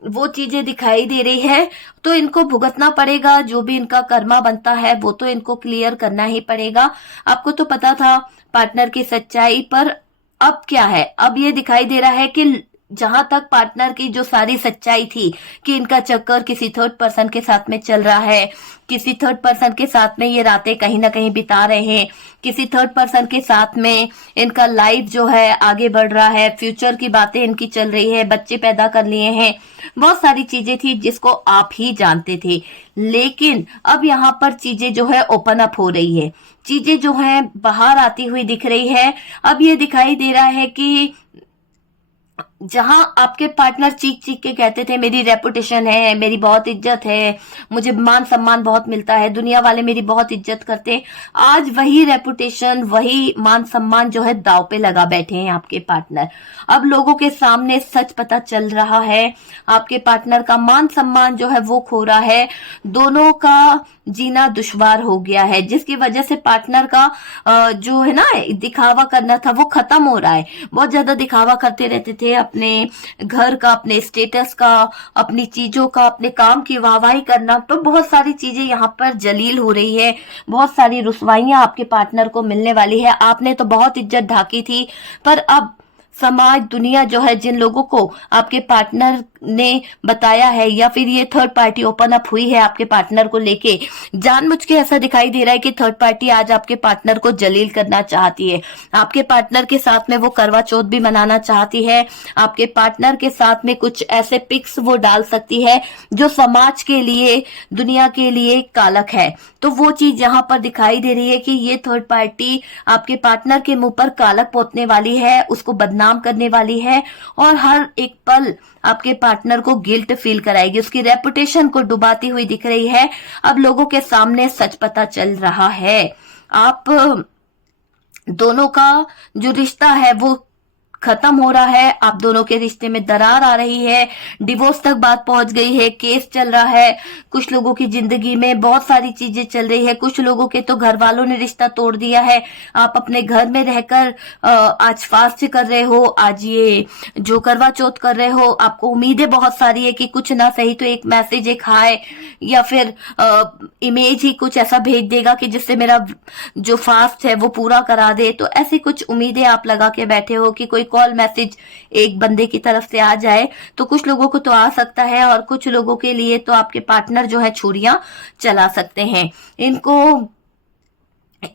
वो चीजें दिखाई दे रही है, तो इनको भुगतना पड़ेगा। जो भी इनका कर्मा बनता है वो तो इनको क्लियर करना ही पड़ेगा। आपको तो पता था पार्टनर की सच्चाई, पर अब क्या है, अब ये दिखाई दे रहा है कि जहां तक पार्टनर की जो सारी सच्चाई थी कि इनका चक्कर किसी थर्ड पर्सन के साथ में चल रहा है, किसी थर्ड पर्सन के साथ में ये रातें कहीं ना कहीं बिता रहे हैं, किसी थर्ड पर्सन के साथ में इनका लाइफ जो है आगे बढ़ रहा है, फ्यूचर की बातें इनकी चल रही है, बच्चे पैदा कर लिए हैं, बहुत सारी चीजें थी जिसको आप ही जानते थे। लेकिन अब यहाँ पर चीजें जो है ओपन अप हो रही है, चीजें जो है बाहर आती हुई दिख रही है। अब ये दिखाई दे रहा है कि जहां आपके पार्टनर चीख चीख के कहते थे मेरी रेपुटेशन है, मेरी बहुत इज्जत है, मुझे मान सम्मान बहुत मिलता है, दुनिया वाले मेरी बहुत इज्जत करते, आज वही रेपुटेशन, वही मान सम्मान जो है दांव पे लगा बैठे हैं आपके पार्टनर। अब लोगों के सामने सच पता चल रहा है, आपके पार्टनर का मान सम्मान जो है वो खो रहा है, दोनों का जीना दुश्वार हो गया है, जिसकी वजह से पार्टनर का जो है ना दिखावा करना था वो खत्म हो रहा है। बहुत ज्यादा दिखावा करते रहते थे अपने घर का, अपने स्टेटस का, अपनी चीजों का, अपने काम की वाहवाही करना, तो बहुत सारी चीजें यहाँ पर जलील हो रही है, बहुत सारी रुसवाइयां आपके पार्टनर को मिलने वाली है। आपने तो बहुत इज्जत ढाकी थी, पर अब समाज दुनिया जो है, जिन लोगों को आपके पार्टनर ने बताया है या फिर ये थर्ड पार्टी ओपन अप हुई है आपके पार्टनर को लेके, जानबूझ के ऐसा दिखाई दे रहा है कि थर्ड पार्टी आज आपके पार्टनर को जलील करना चाहती है। आपके पार्टनर के साथ में वो करवा चौथ भी मनाना चाहती है, आपके पार्टनर के साथ में कुछ ऐसे पिक्स वो डाल सकती है जो समाज के लिए, दुनिया के लिए कालक है। तो वो चीज यहाँ पर दिखाई दे रही है कि ये थर्ड पार्टी आपके पार्टनर के मुंह पर कालक पोतने वाली है, उसको बदनाम करने वाली है, और हर एक पल आपके पार्टनर को गिल्ट फील कराएगी, उसकी रेपुटेशन को डुबाती हुई दिख रही है। अब लोगों के सामने सच पता चल रहा है, आप दोनों का जो रिश्ता है वो खत्म हो रहा है, आप दोनों के रिश्ते में दरार आ रही है, डिवोर्स तक बात पहुंच गई है, केस चल रहा है, कुछ लोगों की जिंदगी में बहुत सारी चीजें चल रही है, कुछ लोगों के तो घर वालों ने रिश्ता तोड़ दिया है। आप अपने घर में रहकर आज फास्ट कर रहे हो, आज ये जो करवा चौथ कर रहे हो, आपको उम्मीदें बहुत सारी है कि कुछ ना सही तो एक मैसेज, एक हाय या फिर इमेज ही कुछ ऐसा भेज देगा कि जिससे मेरा जो फास्ट है वो पूरा करा दे। तो ऐसी कुछ उम्मीदें आप लगा के बैठे हो कि कोई कॉल मैसेज एक बंदे की तरफ से आ जाए तो कुछ लोगों को तो आ सकता है, और कुछ लोगों के लिए तो आपके पार्टनर जो है छुरियां चला सकते हैं। इनको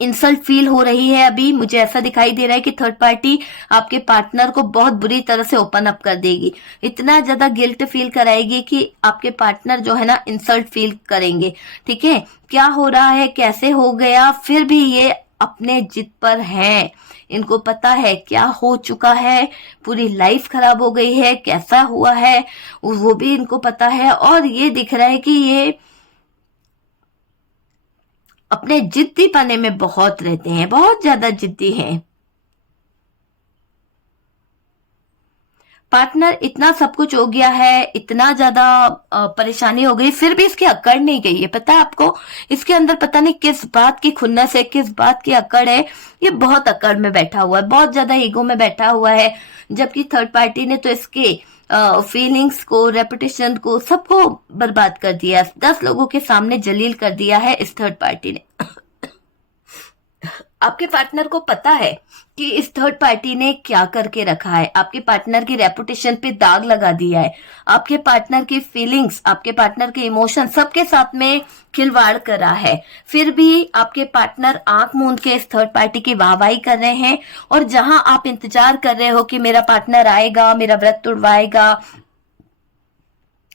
इंसल्ट फील हो रही है। अभी मुझे ऐसा दिखाई दे रहा है कि थर्ड पार्टी आपके पार्टनर को बहुत बुरी तरह से ओपन अप कर देगी, इतना ज्यादा गिल्ट फील कराएगी कि आपके पार्टनर जो है ना इंसल्ट फील करेंगे। ठीक है, क्या हो रहा है, कैसे हो गया, फिर भी ये अपने जिद पर हैं। इनको पता है क्या हो चुका है, पूरी लाइफ खराब हो गई है, कैसा हुआ है वो भी इनको पता है। और ये दिख रहा है कि ये अपने जिद्दी पने में बहुत रहते हैं, बहुत ज्यादा जिद्दी हैं। पार्टनर इतना सब कुछ हो गया है, इतना ज्यादा परेशानी हो गई, फिर भी इसकी अकड़ नहीं गई है। पता है आपको, इसके अंदर पता नहीं किस बात की खुन्नस है, किस बात की अकड़ है। ये बहुत अकड़ में बैठा हुआ है, बहुत ज्यादा ईगो में बैठा हुआ है। जबकि थर्ड पार्टी ने तो इसके फीलिंग्स को, रेपुटेशन को, सबको बर्बाद कर दिया। 10 लोगों के सामने जलील कर दिया है इस थर्ड पार्टी ने। आपके पार्टनर को पता है कि इस थर्ड पार्टी ने क्या करके रखा है, आपके पार्टनर की रेपुटेशन पे दाग लगा दिया है, आपके पार्टनर की फीलिंग्स, आपके पार्टनर के इमोशन सबके साथ में खिलवाड़ करा है। फिर भी आपके पार्टनर आंख मूंद के इस थर्ड पार्टी की वाहवाही कर रहे हैं। और जहां आप इंतजार कर रहे हो कि मेरा पार्टनर आएगा, मेरा व्रत तुड़वाएगा,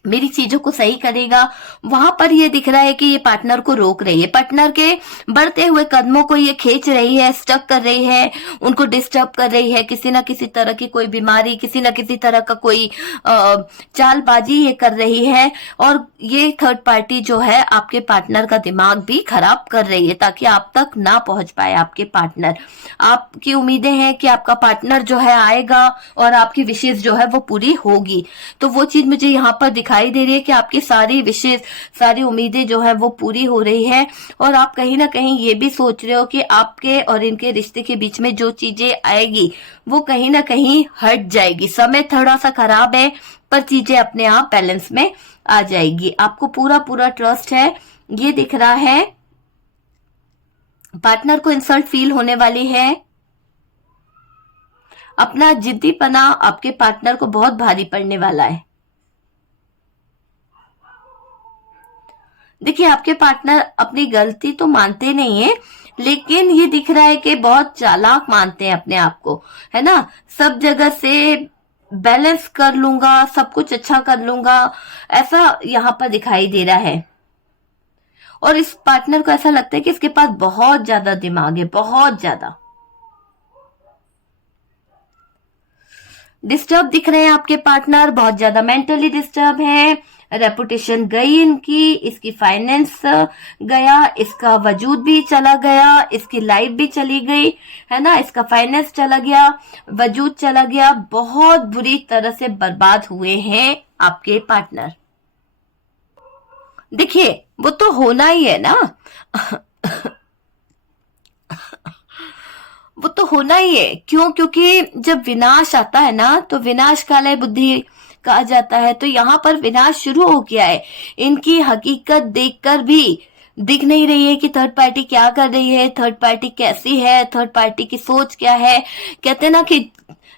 मेरी चीजों को सही करेगा, वहां पर ये दिख रहा है कि ये पार्टनर को रोक रही है, पार्टनर के बढ़ते हुए कदमों को ये खींच रही है, स्टक कर रही है, उनको डिस्टर्ब कर रही है। किसी ना किसी तरह की कोई बीमारी, किसी ना किसी तरह का कोई चालबाजी ये कर रही है। और ये थर्ड पार्टी जो है आपके पार्टनर का दिमाग भी खराब कर रही है, ताकि आप तक ना पहुंच पाए आपके पार्टनर। आपकी उम्मीदें हैं कि आपका पार्टनर जो है आएगा और आपकी विशेष जो है वो पूरी होगी। तो वो चीज मुझे यहाँ पर दिखाई दे रही है कि आपकी सारी विशेष, सारी उम्मीदें जो है वो पूरी हो रही है। और आप कहीं ना कहीं ये भी सोच रहे हो कि आपके और इनके रिश्ते के बीच में जो चीजें आएगी वो कहीं ना कहीं हट जाएगी। समय थोड़ा सा खराब है, पर चीजें अपने आप बैलेंस में आ जाएगी। आपको पूरा पूरा ट्रस्ट है, ये दिख रहा है। पार्टनर को इंसल्ट फील होने वाली है। अपना जिद्दीपना आपके पार्टनर को बहुत भारी पड़ने वाला है। देखिए, आपके पार्टनर अपनी गलती तो मानते नहीं है, लेकिन ये दिख रहा है कि बहुत चालाक मानते हैं अपने आप को, है ना। सब जगह से बैलेंस कर लूंगा, सब कुछ अच्छा कर लूंगा, ऐसा यहाँ पर दिखाई दे रहा है। और इस पार्टनर को ऐसा लगता है कि इसके पास बहुत ज्यादा दिमाग है, बहुत ज्यादा। डिस्टर्ब दिख रहे हैं आपके पार्टनर, बहुत ज्यादा मेंटली डिस्टर्ब है। रेपुटेशन गई इनकी, इसकी फाइनेंस गया, इसका वजूद भी चला गया, इसकी लाइफ भी चली गई, है ना। इसका फाइनेंस चला गया, वजूद चला गया, बहुत बुरी तरह से बर्बाद हुए हैं आपके पार्टनर। देखिए, वो तो होना ही है ना। वो तो होना ही है। क्यों? क्योंकि जब विनाश आता है ना, तो विनाश काले बुद्धि कहा जाता है। तो यहाँ पर विनाश शुरू हो गया है। इनकी हकीकत देखकर भी दिख नहीं रही है कि थर्ड पार्टी क्या कर रही है, थर्ड पार्टी कैसी है, थर्ड पार्टी की सोच क्या है। कहते ना कि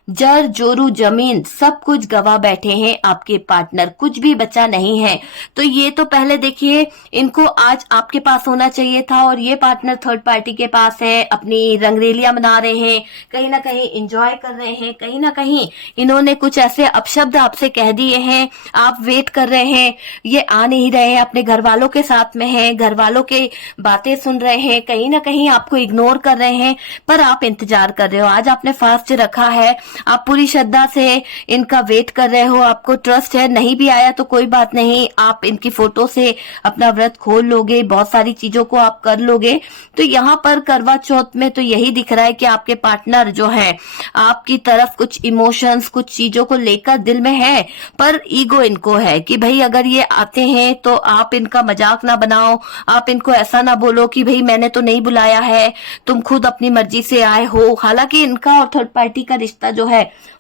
जर जोरू जमीन सब कुछ गवा बैठे हैं आपके पार्टनर, कुछ भी बचा नहीं है। तो ये तो पहले देखिए, इनको आज आपके पास होना चाहिए था, और ये पार्टनर थर्ड पार्टी के पास है, अपनी रंगरेलियां मना रहे हैं, कहीं ना कहीं एंजॉय कर रहे हैं, कहीं ना कहीं इन्होंने कुछ ऐसे अपशब्द आपसे कह दिए हैं, आप वेट कर रहे हैं, ये आ नहीं रहे हैं, अपने घर वालों के साथ में हैं, घर वालों के बातें सुन रहे हैं, कहीं ना कहीं आपको इग्नोर कर रहे हैं, पर आप इंतजार कर रहे हो। आज आपने फास्ट रखा है, आप पूरी श्रद्धा से इनका वेट कर रहे हो, आपको ट्रस्ट है। नहीं भी आया तो कोई बात नहीं, आप इनकी फोटो से अपना व्रत खोल लोगे, बहुत सारी चीजों को आप कर लोगे। तो यहाँ पर करवा चौथ में तो यही दिख रहा है कि आपके पार्टनर जो है आपकी तरफ कुछ इमोशंस, कुछ चीजों को लेकर दिल में है, पर ईगो इनको है कि भाई अगर ये आते हैं तो आप इनका मजाक ना बनाओ, आप इनको ऐसा ना बोलो कि भाई मैंने तो नहीं बुलाया है, तुम खुद अपनी मर्जी से आए हो। हालांकि इनका और थर्ड पार्टी का रिश्ता जो है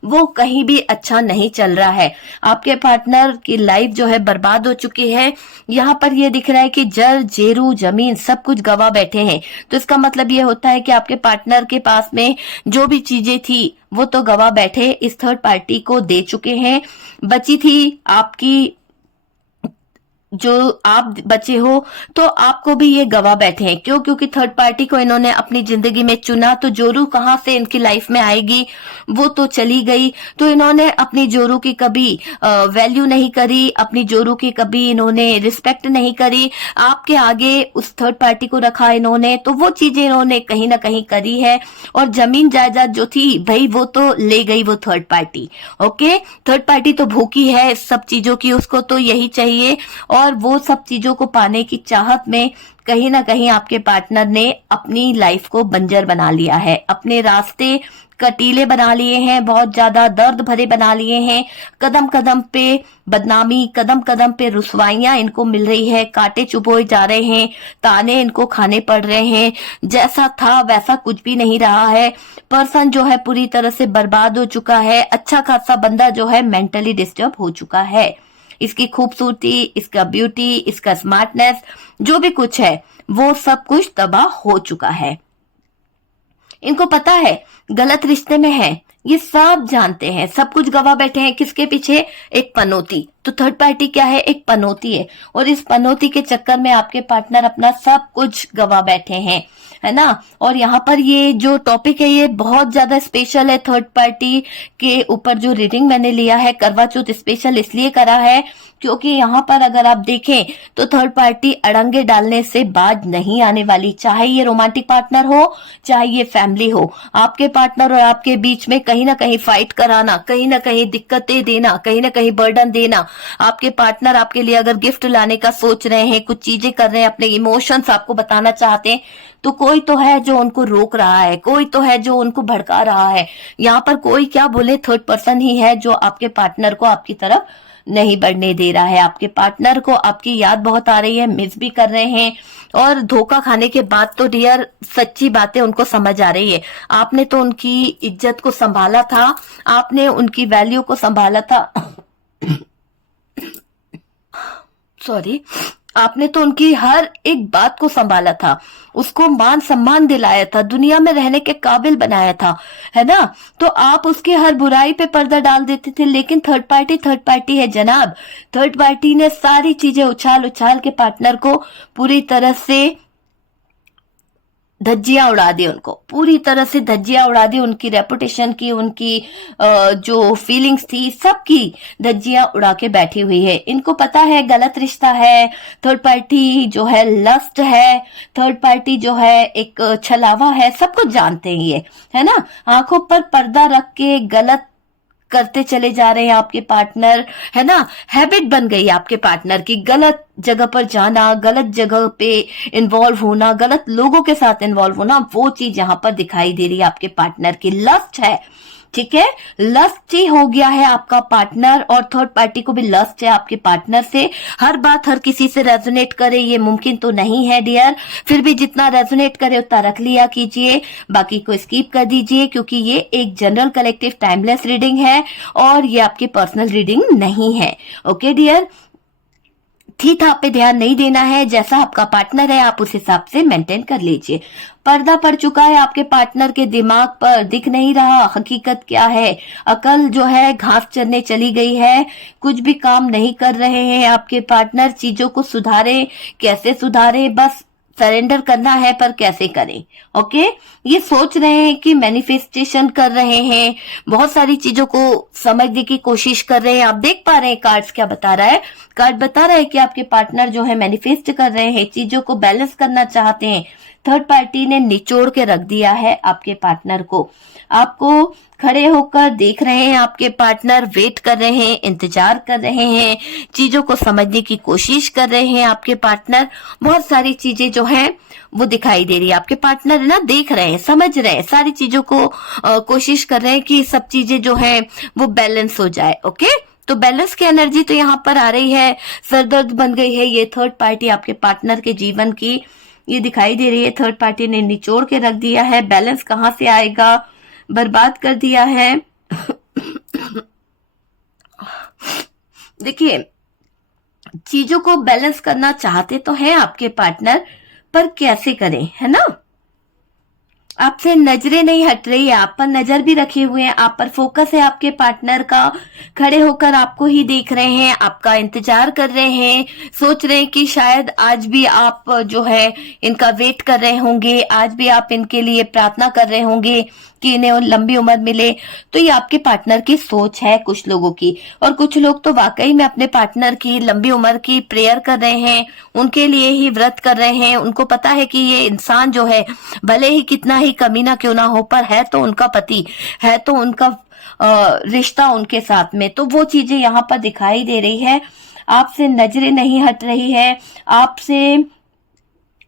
वो कहीं भी अच्छा नहीं चल रहा है। आपके पार्टनर की लाइफ जो है बर्बाद हो चुकी है। यहाँ पर ये दिख रहा है कि जर जेरू जमीन सब कुछ गवा बैठे हैं। तो इसका मतलब ये होता है कि आपके पार्टनर के पास में जो भी चीजें थी वो तो गवा बैठे इस थर्ड पार्टी को दे चुके हैं। बची थी आपकी, जो आप बचे हो तो आपको भी ये गवा बैठे हैं। क्यों? क्योंकि थर्ड पार्टी को इन्होंने अपनी जिंदगी में चुना, तो जोरू कहाँ से इनकी लाइफ में आएगी, वो तो चली गई। तो इन्होंने अपनी जोरू की कभी वैल्यू नहीं करी, अपनी जोरू की कभी इन्होंने रिस्पेक्ट नहीं करी। आपके आगे उस थर्ड पार्टी को रखा इन्होंने, तो वो चीजें इन्होंने कहीं ना कहीं करी है। और जमीन जायदाद जो थी भाई वो तो ले गई वो third party. Okay, third party तो भूखी है सब चीजों की, उसको तो यही चाहिए। और वो सब चीजों को पाने की चाहत में कहीं ना कहीं आपके पार्टनर ने अपनी लाइफ को बंजर बना लिया है, अपने रास्ते कटीले बना लिए हैं, बहुत ज्यादा दर्द भरे बना लिए हैं। कदम कदम पे बदनामी, कदम कदम पे रुसवाइयां इनको मिल रही है, कांटे चुभोए जा रहे हैं, ताने इनको खाने पड़ रहे हैं। जैसा था वैसा कुछ भी नहीं रहा है। पर्सन जो है पूरी तरह से बर्बाद हो चुका है। अच्छा खासा बंदा जो है मेंटली डिस्टर्ब हो चुका है। इसकी खूबसूरती, इसका ब्यूटी, इसका स्मार्टनेस, जो भी कुछ है वो सब कुछ तबाह हो चुका है। इनको पता है गलत रिश्ते में है, ये सब जानते हैं, सब कुछ गवा बैठे हैं। किसके पीछे? एक पनौती। तो थर्ड पार्टी क्या है? एक पनौती है। और इस पनौती के चक्कर में आपके पार्टनर अपना सब कुछ गवा बैठे हैं, है ना। और यहाँ पर ये जो टॉपिक है ये बहुत ज्यादा स्पेशल है। थर्ड पार्टी के ऊपर जो रीडिंग मैंने लिया है, करवा चौथ स्पेशल इसलिए करा है क्योंकि यहाँ पर अगर आप देखें तो थर्ड पार्टी अड़ंगे डालने से बाज नहीं आने वाली। चाहे ये रोमांटिक पार्टनर हो, चाहे ये फैमिली हो, आपके पार्टनर और आपके बीच में कहीं ना कहीं फाइट कराना, कहीं ना कहीं दिक्कतें देना, कहीं ना कहीं बर्डन देना। आपके पार्टनर आपके लिए अगर गिफ्ट लाने का सोच रहे हैं, कुछ चीजें कर रहे हैं, अपने इमोशंस आपको बताना चाहते हैं, तो कोई तो है जो उनको रोक रहा है, कोई तो है जो उनको भड़का रहा है। यहाँ पर कोई क्या बोले, थर्ड पर्सन ही है जो आपके पार्टनर को आपकी तरफ नहीं बढ़ने दे रहा है। आपके पार्टनर को आपकी याद बहुत आ रही है, मिस भी कर रहे हैं। और धोखा खाने के बाद तो डियर सच्ची बातें उनको समझ आ रही है। आपने तो उनकी इज्जत को संभाला था, आपने उनकी वैल्यू को संभाला था सॉरी, आपने तो उनकी हर एक बात को संभाला था, उसको मान सम्मान दिलाया था, दुनिया में रहने के काबिल बनाया था, है ना। तो आप उसकी हर बुराई पे पर्दा डाल देते थे। लेकिन थर्ड पार्टी है जनाब। थर्ड पार्टी ने सारी चीजें उछाल उछाल के पार्टनर को पूरी तरह से धज्जियां उड़ा दी, उनको पूरी तरह से धज्जियां उड़ा दी। उनकी रेपुटेशन की, उनकी जो फीलिंग्स थी, सबकी धज्जियां उड़ा के बैठी हुई है। इनको पता है गलत रिश्ता है, थर्ड पार्टी जो है लस्ट है, थर्ड पार्टी जो है एक छलावा है, सब कुछ जानते हैं ये, है ना। आंखों पर पर्दा रख के गलत करते चले जा रहे हैं आपके पार्टनर, है ना। हैबिट बन गई आपके पार्टनर की, गलत जगह पर जाना, गलत जगह पे इन्वॉल्व होना, गलत लोगों के साथ इन्वॉल्व होना, वो चीज यहाँ पर दिखाई दे रही है आपके पार्टनर की। लस्ट है, ठीक है, लस्ट ही हो गया है आपका पार्टनर। और थर्ड पार्टी को भी लस्ट है आपके पार्टनर से। हर बात हर किसी से रेजोनेट करे ये मुमकिन तो नहीं है डियर, फिर भी जितना रेजोनेट करे उतना रख लिया कीजिए, बाकी को स्किप कर दीजिए, क्योंकि ये एक जनरल कलेक्टिव टाइमलेस रीडिंग है और ये आपकी पर्सनल रीडिंग नहीं है। ओके डियर, थी था पे ध्यान नहीं देना है, जैसा आपका पार्टनर है आप उस हिसाब से मेंटेन कर लीजिए। पर्दा पड़ चुका है आपके पार्टनर के दिमाग पर, दिख नहीं रहा हकीकत क्या है। अकल जो है घास चरने चली गई है, कुछ भी काम नहीं कर रहे हैं आपके पार्टनर। चीजों को सुधारे, कैसे सुधारे, बस सरेंडर करना है, पर कैसे करें। ओके, ये सोच रहे हैं कि मैनिफेस्टेशन कर रहे हैं, बहुत सारी चीजों को समझने की कोशिश कर रहे हैं। आप देख पा रहे हैं कार्ड्स क्या बता रहा है। कार्ड बता रहा है कि आपके पार्टनर जो है मैनिफेस्ट कर रहे हैं, चीजों को बैलेंस करना चाहते हैं। थर्ड पार्टी ने निचोड़ के रख दिया है आपके पार्टनर को। आपको खड़े होकर देख रहे हैं आपके पार्टनर, वेट कर रहे हैं, इंतजार कर रहे हैं, चीजों को समझने की कोशिश कर रहे हैं आपके पार्टनर। बहुत सारी चीजें जो हैं वो दिखाई दे रही है। आपके पार्टनर है ना, देख रहे हैं, समझ रहे हैं, सारी चीजों को कोशिश कर रहे हैं कि सब चीजें जो है वो बैलेंस हो जाए। ओके, तो बैलेंस की एनर्जी तो यहाँ पर आ रही है। सरदर्द बन गई है ये थर्ड पार्टी आपके पार्टनर के जीवन की, ये दिखाई दे रही है। थर्ड पार्टी ने निचोड़ के रख दिया है। बैलेंस कहाँ से आएगा, बर्बाद कर दिया है। देखिए, चीजों को बैलेंस करना चाहते तो हैं आपके पार्टनर, पर कैसे करें, है ना। आपसे नजरें नहीं हट रही है, आप पर नजर भी रखे हुए हैं, आप पर फोकस है आपके पार्टनर का, खड़े होकर आपको ही देख रहे हैं, आपका इंतजार कर रहे हैं, सोच रहे हैं कि शायद आज भी आप जो है इनका वेट कर रहे होंगे, आज भी आप इनके लिए प्रार्थना कर रहे होंगे कि इन्हें लंबी उम्र मिले। तो ये आपके पार्टनर की सोच है कुछ लोगों की, और कुछ लोग तो वाकई में अपने पार्टनर की लंबी उम्र की प्रेयर कर रहे हैं, उनके लिए ही व्रत कर रहे हैं। उनको पता है कि ये इंसान जो है भले ही कितना ही कमीना क्यों ना हो, पर है तो उनका पति, है तो उनका रिश्ता उनके साथ में। तो वो चीजें यहाँ पर दिखाई दे रही है। आपसे नजरें नहीं हट रही है, आपसे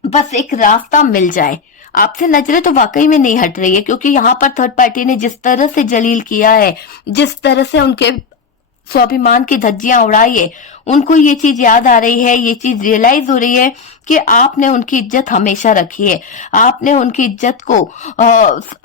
बस एक रास्ता मिल जाए। आपसे नजरें तो वाकई में नहीं हट रही है, क्योंकि यहाँ पर थर्ड पार्टी ने जिस तरह से जलील किया है, जिस तरह से उनके स्वाभिमान की धज्जियां उड़ाई है, उनको ये चीज याद आ रही है, ये चीज रियलाइज हो रही है कि आपने उनकी इज्जत हमेशा रखी है, आपने उनकी इज्जत को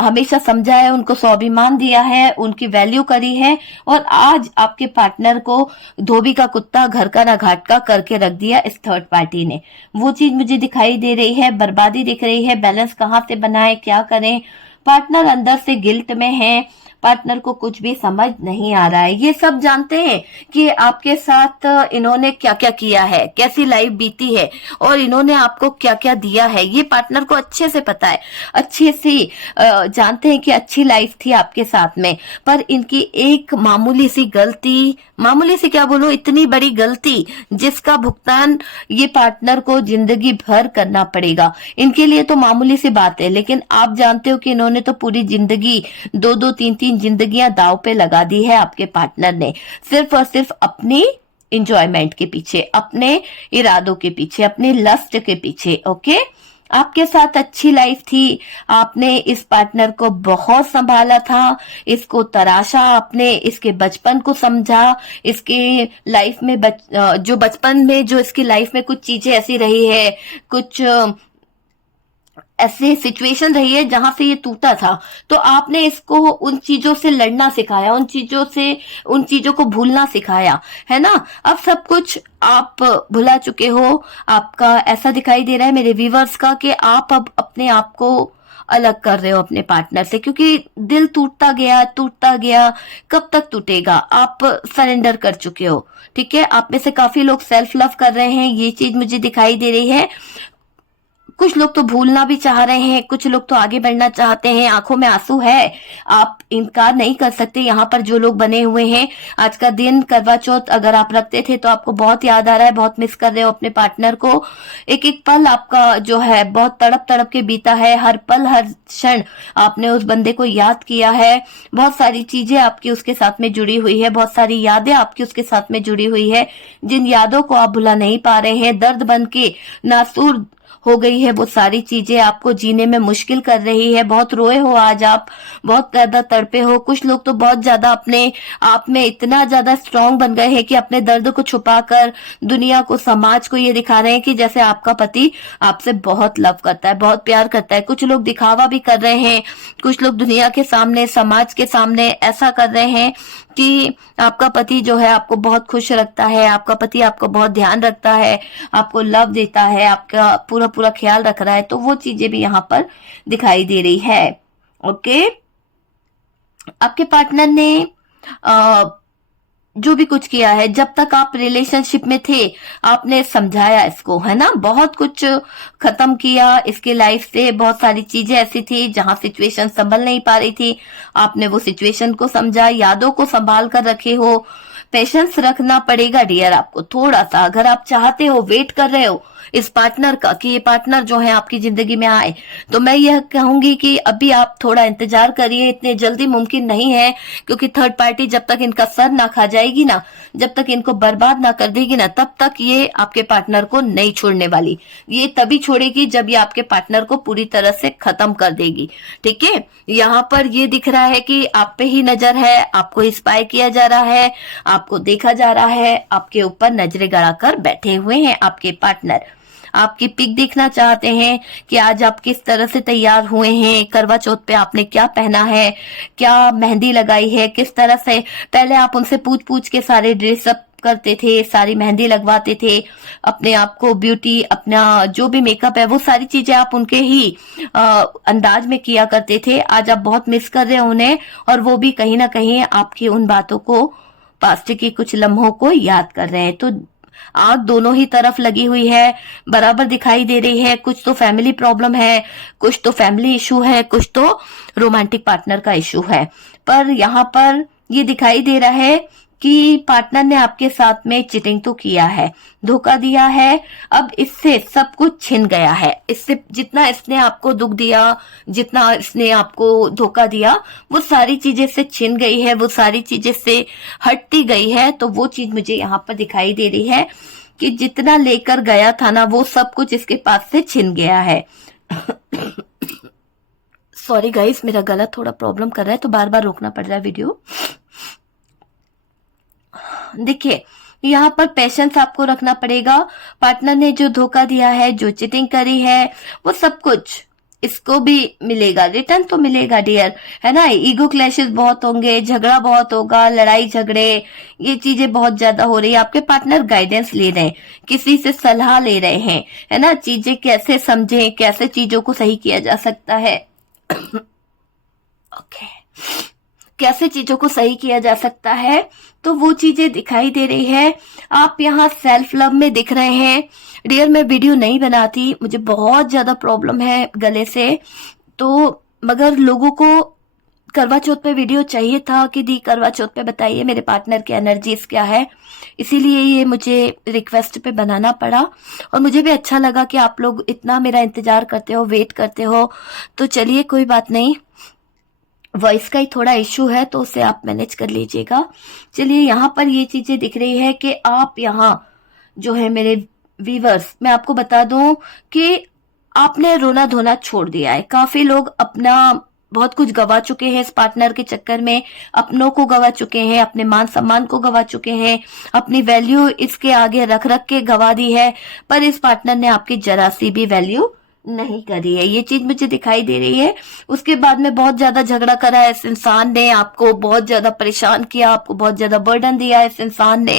हमेशा समझा है, उनको स्वाभिमान दिया है, उनकी वैल्यू करी है, और आज आपके पार्टनर को धोबी का कुत्ता घर का ना घाट का करके रख दिया इस थर्ड पार्टी ने। वो चीज मुझे दिखाई दे रही है, बर्बादी दिख रही है। बैलेंस कहाँ से बनाए, क्या करें, पार्टनर अंदर से गिल्ट में है, पार्टनर को कुछ भी समझ नहीं आ रहा है। ये सब जानते हैं कि आपके साथ इन्होंने क्या क्या किया है, कैसी लाइफ बीती है, और इन्होंने आपको क्या क्या दिया है, ये पार्टनर को अच्छे से पता है, अच्छे से जानते हैं कि अच्छी लाइफ थी आपके साथ में, पर इनकी एक मामूली सी गलती, मामूली सी क्या बोलूं, इतनी बड़ी गलती जिसका भुगतान ये पार्टनर को जिंदगी भर करना पड़ेगा। इनके लिए तो मामूली सी बात है, लेकिन आप जानते हो कि इन्होंने तो पूरी जिंदगी, दो दो तीन तीन जिंदगियां दांव पे लगा दी है आपके पार्टनर ने, सिर्फ और सिर्फ अपनी इंजॉयमेंट के पीछे, अपने इरादों के पीछे, अपने लस्ट के पीछे। ओके, आपके साथ अच्छी लाइफ थी, आपने इस पार्टनर को बहुत संभाला था, इसको तराशा आपने, इसके बचपन को समझा, इसके लाइफ में जो बचपन में जो इसकी लाइफ में कुछ चीजें ऐसी रही है, कुछ ऐसे सिचुएशन रही है जहां से ये टूटा था, तो आपने इसको उन चीजों से लड़ना सिखाया, उन चीजों को भूलना सिखाया, है ना। अब सब कुछ आप भुला चुके हो। आपका ऐसा दिखाई दे रहा है मेरे व्यूवर्स का कि आप अब अपने आप को अलग कर रहे हो अपने पार्टनर से, क्योंकि दिल टूटता गया, कब तक टूटेगा। आप सरेंडर कर चुके हो, ठीक है। आप में से काफी लोग सेल्फ लव कर रहे हैं, ये चीज मुझे दिखाई दे रही है। कुछ लोग तो भूलना भी चाह रहे हैं, कुछ लोग तो आगे बढ़ना चाहते हैं, आंखों में आंसू है, आप इनकार नहीं कर सकते। यहाँ पर जो लोग बने हुए हैं, आज का दिन करवा चौथ अगर आप रखते थे तो आपको बहुत याद आ रहा है, बहुत मिस कर रहे हो अपने पार्टनर को। एक एक पल आपका जो है बहुत तड़प तड़प के बीता है, हर पल हर क्षण आपने उस बंदे को याद किया है, बहुत सारी चीजें आपकी उसके साथ में जुड़ी हुई है, बहुत सारी यादें आपकी उसके साथ में जुड़ी हुई है, जिन यादों को आप भुला नहीं पा रहे हैं। दर्द बन के नासूर हो गई है वो सारी चीजें, आपको जीने में मुश्किल कर रही है। बहुत रोए हो आज आप, बहुत ज्यादा तड़पे हो। कुछ लोग तो बहुत ज्यादा अपने आप में इतना ज्यादा स्ट्रांग बन गए हैं कि अपने दर्द को छुपाकर दुनिया को, समाज को ये दिखा रहे हैं कि जैसे आपका पति आपसे बहुत लव करता है, बहुत प्यार करता है। कुछ लोग दिखावा भी कर रहे हैं, कुछ लोग दुनिया के सामने, समाज के सामने ऐसा कर रहे हैं कि आपका पति जो है आपको बहुत खुश रखता है, आपका पति आपको बहुत ध्यान रखता है, आपको लव देता है, आपका पूरा पूरा ख्याल रख रहा है। तो वो चीजें भी यहाँ पर दिखाई दे रही है। ओके, आपके पार्टनर ने जो भी कुछ किया है, जब तक आप रिलेशनशिप में थे आपने समझाया इसको, है ना, बहुत कुछ खत्म किया इसके लाइफ से। बहुत सारी चीजें ऐसी थी जहां सिचुएशन संभल नहीं पा रही थी, आपने वो सिचुएशन को समझा, यादों को संभाल कर रखे हो। पेशेंस रखना पड़ेगा डियर आपको थोड़ा सा, अगर आप चाहते हो, वेट कर रहे हो इस पार्टनर का कि ये पार्टनर जो है आपकी जिंदगी में आए, तो मैं यह कहूंगी कि अभी आप थोड़ा इंतजार करिए, इतने जल्दी मुमकिन नहीं है, क्योंकि थर्ड पार्टी जब तक इनका सर ना खा जाएगी ना, जब तक इनको बर्बाद ना कर देगी ना, तब तक ये आपके पार्टनर को नहीं छोड़ने वाली। ये तभी छोड़ेगी जब ये आपके पार्टनर को पूरी तरह से खत्म कर देगी, ठीक है। यहाँ पर ये दिख रहा है कि आप पे ही नजर है, आपको स्पाई किया जा रहा है, आपको देखा जा रहा है, आपके ऊपर नजरें गड़ाकर बैठे हुए हैं आपके पार्टनर। आपकी पिक देखना चाहते हैं कि आज आप किस तरह से तैयार हुए हैं, करवा चौथ पे आपने क्या पहना है, क्या मेहंदी लगाई है, किस तरह से। पहले आप उनसे पूछ पूछ के सारे ड्रेसअप करते थे, सारी मेहंदी लगवाते थे, अपने आप को ब्यूटी, अपना जो भी मेकअप है वो सारी चीजें आप उनके ही अंदाज में किया करते थे। आज आप बहुत मिस कर रहे हैं उन्हें, और वो भी कहीं ना कहीं आपकी उन बातों को, पास्ट की कुछ लम्हों को याद कर रहे हैं। तो आग दोनों ही तरफ लगी हुई है, बराबर दिखाई दे रही है। कुछ तो फैमिली प्रॉब्लम है, कुछ तो फैमिली इशू है, कुछ तो रोमांटिक पार्टनर का इशू है। पर यहाँ पर ये दिखाई दे रहा है कि पार्टनर ने आपके साथ में चीटिंग तो किया है, धोखा दिया है। अब इससे सब कुछ छिन गया है। इससे जितना इसने आपको दुख दिया, जितना इसने आपको धोखा दिया, वो सारी चीजें से छिन गई है, वो सारी चीजें से हटती गई है। तो वो चीज मुझे यहाँ पर दिखाई दे रही है कि जितना लेकर गया था ना, वो सब कुछ इसके पास से छिन गया है। सॉरी गाइस, मेरा गला थोड़ा प्रॉब्लम कर रहा है, तो बार बार रोकना पड़ रहा है वीडियो। देखिए, यहाँ पर पेशेंस आपको रखना पड़ेगा। पार्टनर ने जो धोखा दिया है, जो चीटिंग करी है, वो सब कुछ इसको भी मिलेगा, रिटर्न तो मिलेगा डियर, है ना। ईगो क्लैशेस बहुत होंगे, झगड़ा बहुत होगा, लड़ाई झगड़े, ये चीजें बहुत ज्यादा हो रही है। आपके पार्टनर गाइडेंस ले रहे हैं, किसी से सलाह ले रहे हैं, है ना। चीजें कैसे समझें, कैसे चीजों को सही किया जा सकता है ओके कैसे चीजों को सही किया जा सकता है, तो वो चीजें दिखाई दे रही है। आप यहाँ सेल्फ लव में दिख रहे हैं डियर। मैं वीडियो नहीं बनाती, मुझे बहुत ज्यादा प्रॉब्लम है गले से, तो मगर लोगों को करवा चौथ पे वीडियो चाहिए था कि दी करवा चौथ पे बताइए मेरे पार्टनर की एनर्जीज क्या है, इसीलिए ये मुझे रिक्वेस्ट पे बनाना पड़ा। और मुझे भी अच्छा लगा कि आप लोग इतना मेरा इंतजार करते हो, वेट करते हो। तो चलिए, कोई बात नहीं, वॉइस का ही थोड़ा इश्यू है, तो उसे आप मैनेज कर लीजिएगा। चलिए, यहाँ पर ये चीजें दिख रही है कि आप यहाँ जो है मेरे व्यूअर्स, मैं आपको बता दूं कि आपने रोना धोना छोड़ दिया है। काफी लोग अपना बहुत कुछ गवा चुके हैं इस पार्टनर के चक्कर में, अपनों को गवा चुके हैं, अपने मान सम्मान को गवा चुके हैं, अपनी वैल्यू इसके आगे रख रख के गवा दी है। पर इस पार्टनर ने आपकी जरा सी भी वैल्यू नहीं करी है, ये चीज मुझे दिखाई दे रही है। उसके बाद में बहुत ज्यादा झगड़ा करा है इस इंसान ने, आपको बहुत ज्यादा परेशान किया, आपको बहुत ज्यादा बर्डन दिया इस इंसान ने,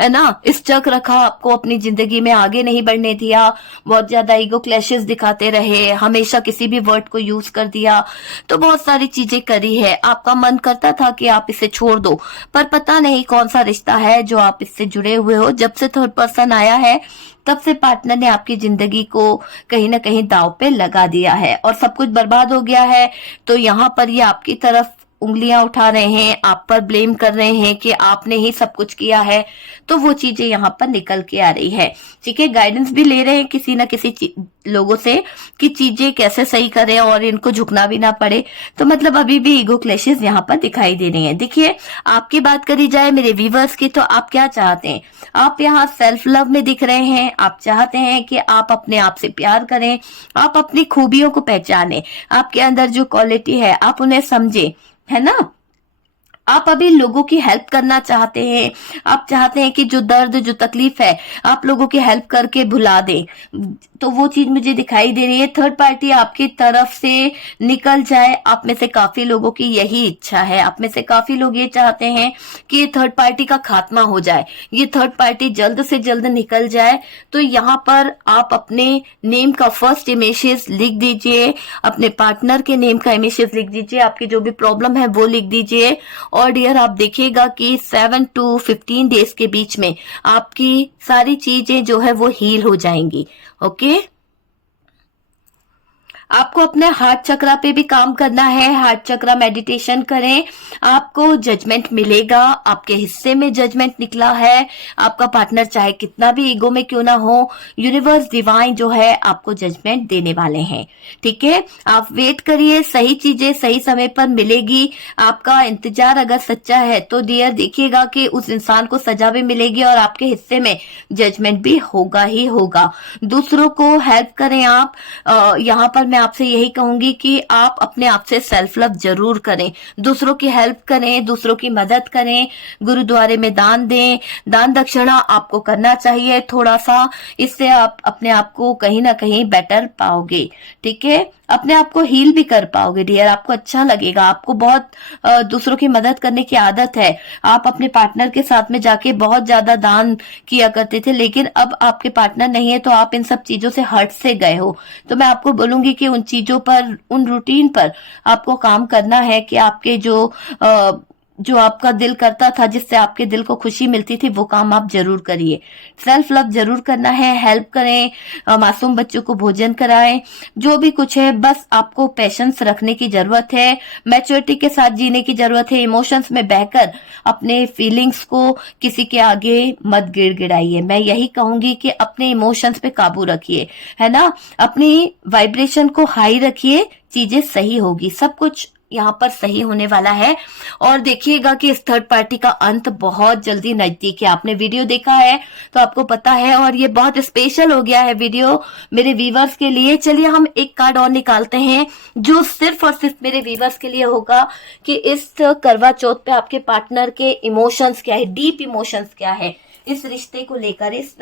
है ना। स्टक रखा, आपको अपनी जिंदगी में आगे नहीं बढ़ने दिया, बहुत ज्यादा ईगो क्लैशेस दिखाते रहे, हमेशा किसी भी वर्ड को यूज कर दिया, तो बहुत सारी चीजें करी है। आपका मन करता था कि आप इसे छोड़ दो, पर पता नहीं कौन सा रिश्ता है जो आप इससे जुड़े हुए हो। जब से थर्ड पर्सन आया है, तब से पार्टनर ने आपकी जिंदगी को कहीं ना कहीं दांव पे लगा दिया है और सब कुछ बर्बाद हो गया है। तो यहाँ पर ये आपकी तरफ उंगलियां उठा रहे हैं, आप पर ब्लेम कर रहे हैं कि आपने ही सब कुछ किया है। तो वो चीजें यहाँ पर निकल के आ रही है, ठीक है। गाइडेंस भी ले रहे हैं किसी ना किसी लोगों से कि चीजें कैसे सही करें और इनको झुकना भी ना पड़े। तो मतलब अभी भी ईगो क्लैशेस यहाँ पर दिखाई दे रही हैं। देखिए, आपकी बात करी जाए मेरे व्यूवर्स की, तो आप क्या चाहते हैं? आप यहाँ सेल्फ लव में दिख रहे हैं। आप चाहते हैं कि आप अपने आप से प्यार करें, आप अपनी खूबियों को पहचानें, आपके अंदर जो क्वालिटी है आप उन्हें समझें, है ना। आप अभी लोगों की हेल्प करना चाहते हैं, आप चाहते हैं कि जो दर्द, जो तकलीफ है, आप लोगों की हेल्प करके भुला दें। तो वो चीज मुझे दिखाई दे रही है। थर्ड पार्टी आपकी तरफ से निकल जाए, आप में से काफी लोगों की यही इच्छा है। आप में से काफी लोग ये चाहते हैं कि ये थर्ड पार्टी का खात्मा हो जाए, ये थर्ड पार्टी जल्द से जल्द निकल जाए। तो यहाँ पर आप अपने नेम का फर्स्ट इमेजेस लिख दीजिए, अपने पार्टनर के नेम का इमेजेस लिख दीजिए, आपकी जो भी प्रॉब्लम है वो लिख दीजिए। और डियर, आप देखिएगा कि 7 to 15 डेज के बीच में आपकी सारी चीजें जो है वो हील हो जाएंगी। ओके, आपको अपने हार्ट चक्रा पे भी काम करना है। हार्ट चक्रा मेडिटेशन करें, आपको जजमेंट मिलेगा, आपके हिस्से में जजमेंट निकला है। आपका पार्टनर चाहे कितना भी ईगो में क्यों ना हो, यूनिवर्स डिवाइन जो है आपको जजमेंट देने वाले हैं, ठीक है। आप वेट करिए, सही चीजें सही समय पर मिलेगी। आपका इंतजार अगर सच्चा है तो डियर देखिएगा कि उस इंसान को सजा भी मिलेगी और आपके हिस्से में जजमेंट भी होगा ही होगा। दूसरों को हेल्प करें आप। यहाँ पर मैं आपसे यही कहूंगी कि आप अपने आप से सेल्फ लव जरूर करें, दूसरों की हेल्प करें, दूसरों की मदद करें, गुरुद्वारे में दान दें। दान दक्षिणा आपको करना चाहिए थोड़ा सा, इससे आप अपने आप को कहीं ना कहीं बेटर पाओगे, ठीक है। अपने आप को हील भी कर पाओगे डियर। आपको अच्छा लगेगा, आपको बहुत दूसरों की मदद करने की आदत है। आप अपने पार्टनर के साथ में जाके बहुत ज्यादा दान किया करते थे, लेकिन अब आपके पार्टनर नहीं है तो आप इन सब चीजों से हट से गए हो। तो मैं आपको बोलूंगी कि उन चीजों पर, उन रूटीन पर आपको काम करना है कि आपके जो आपका दिल करता था, जिससे आपके दिल को खुशी मिलती थी, वो काम आप जरूर करिए। सेल्फ लव जरूर करना है, हेल्प करें, मासूम बच्चों को भोजन कराएं, जो भी कुछ है बस आपको पेशेंस रखने की जरूरत है, मैच्योरिटी के साथ जीने की जरूरत है। इमोशंस में बहकर अपने फीलिंग्स को किसी के आगे मत गिड़गिड़ाइए। मैं यही कहूंगी कि अपने इमोशंस पे काबू रखिए, है ना। अपनी वाइब्रेशन को हाई रखिए, चीजें सही होगी, सब कुछ यहाँ पर सही होने वाला है। और देखिएगा कि इस थर्ड पार्टी का अंत बहुत जल्दी नजदीक है। आपने वीडियो देखा है तो आपको पता है, और ये बहुत स्पेशल हो गया है वीडियो मेरे व्यूवर्स के लिए। चलिए हम एक कार्ड और निकालते हैं जो सिर्फ और सिर्फ मेरे व्यूवर्स के लिए होगा कि इस करवा चौथ पे आपके पार्टनर के इमोशंस क्या है, डीप इमोशंस क्या है, इस रिश्ते को लेकर, इस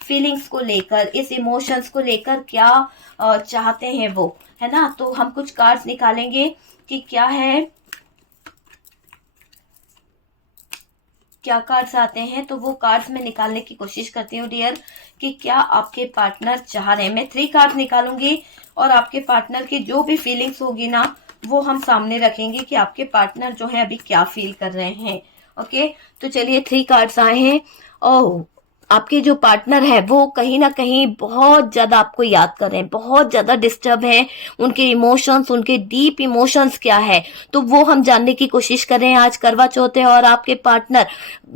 फीलिंग्स को लेकर, इस इमोशंस को लेकर क्या चाहते हैं वो, है ना। तो हम कुछ कार्ड्स निकालेंगे कि क्या है, क्या कार्ड्स आते हैं, तो वो कार्ड्स मैं निकालने की कोशिश करती हूँ डियर कि क्या आपके पार्टनर चाह रहे हैं। मैं 3 कार्ड्स निकालूंगी और आपके पार्टनर की जो भी फीलिंग्स होगी ना वो हम सामने रखेंगे कि आपके पार्टनर जो है अभी क्या फील कर रहे हैं। ओके, तो चलिए 3 कार्ड्स आए हैं। ओह, आपके जो पार्टनर है वो कहीं ना कहीं बहुत ज्यादा आपको याद कर रहे हैं, बहुत ज्यादा डिस्टर्ब है। उनके इमोशंस, उनके डीप इमोशंस क्या है, तो वो हम जानने की कोशिश कर रहे हैं। आज करवा चौथ है और आपके पार्टनर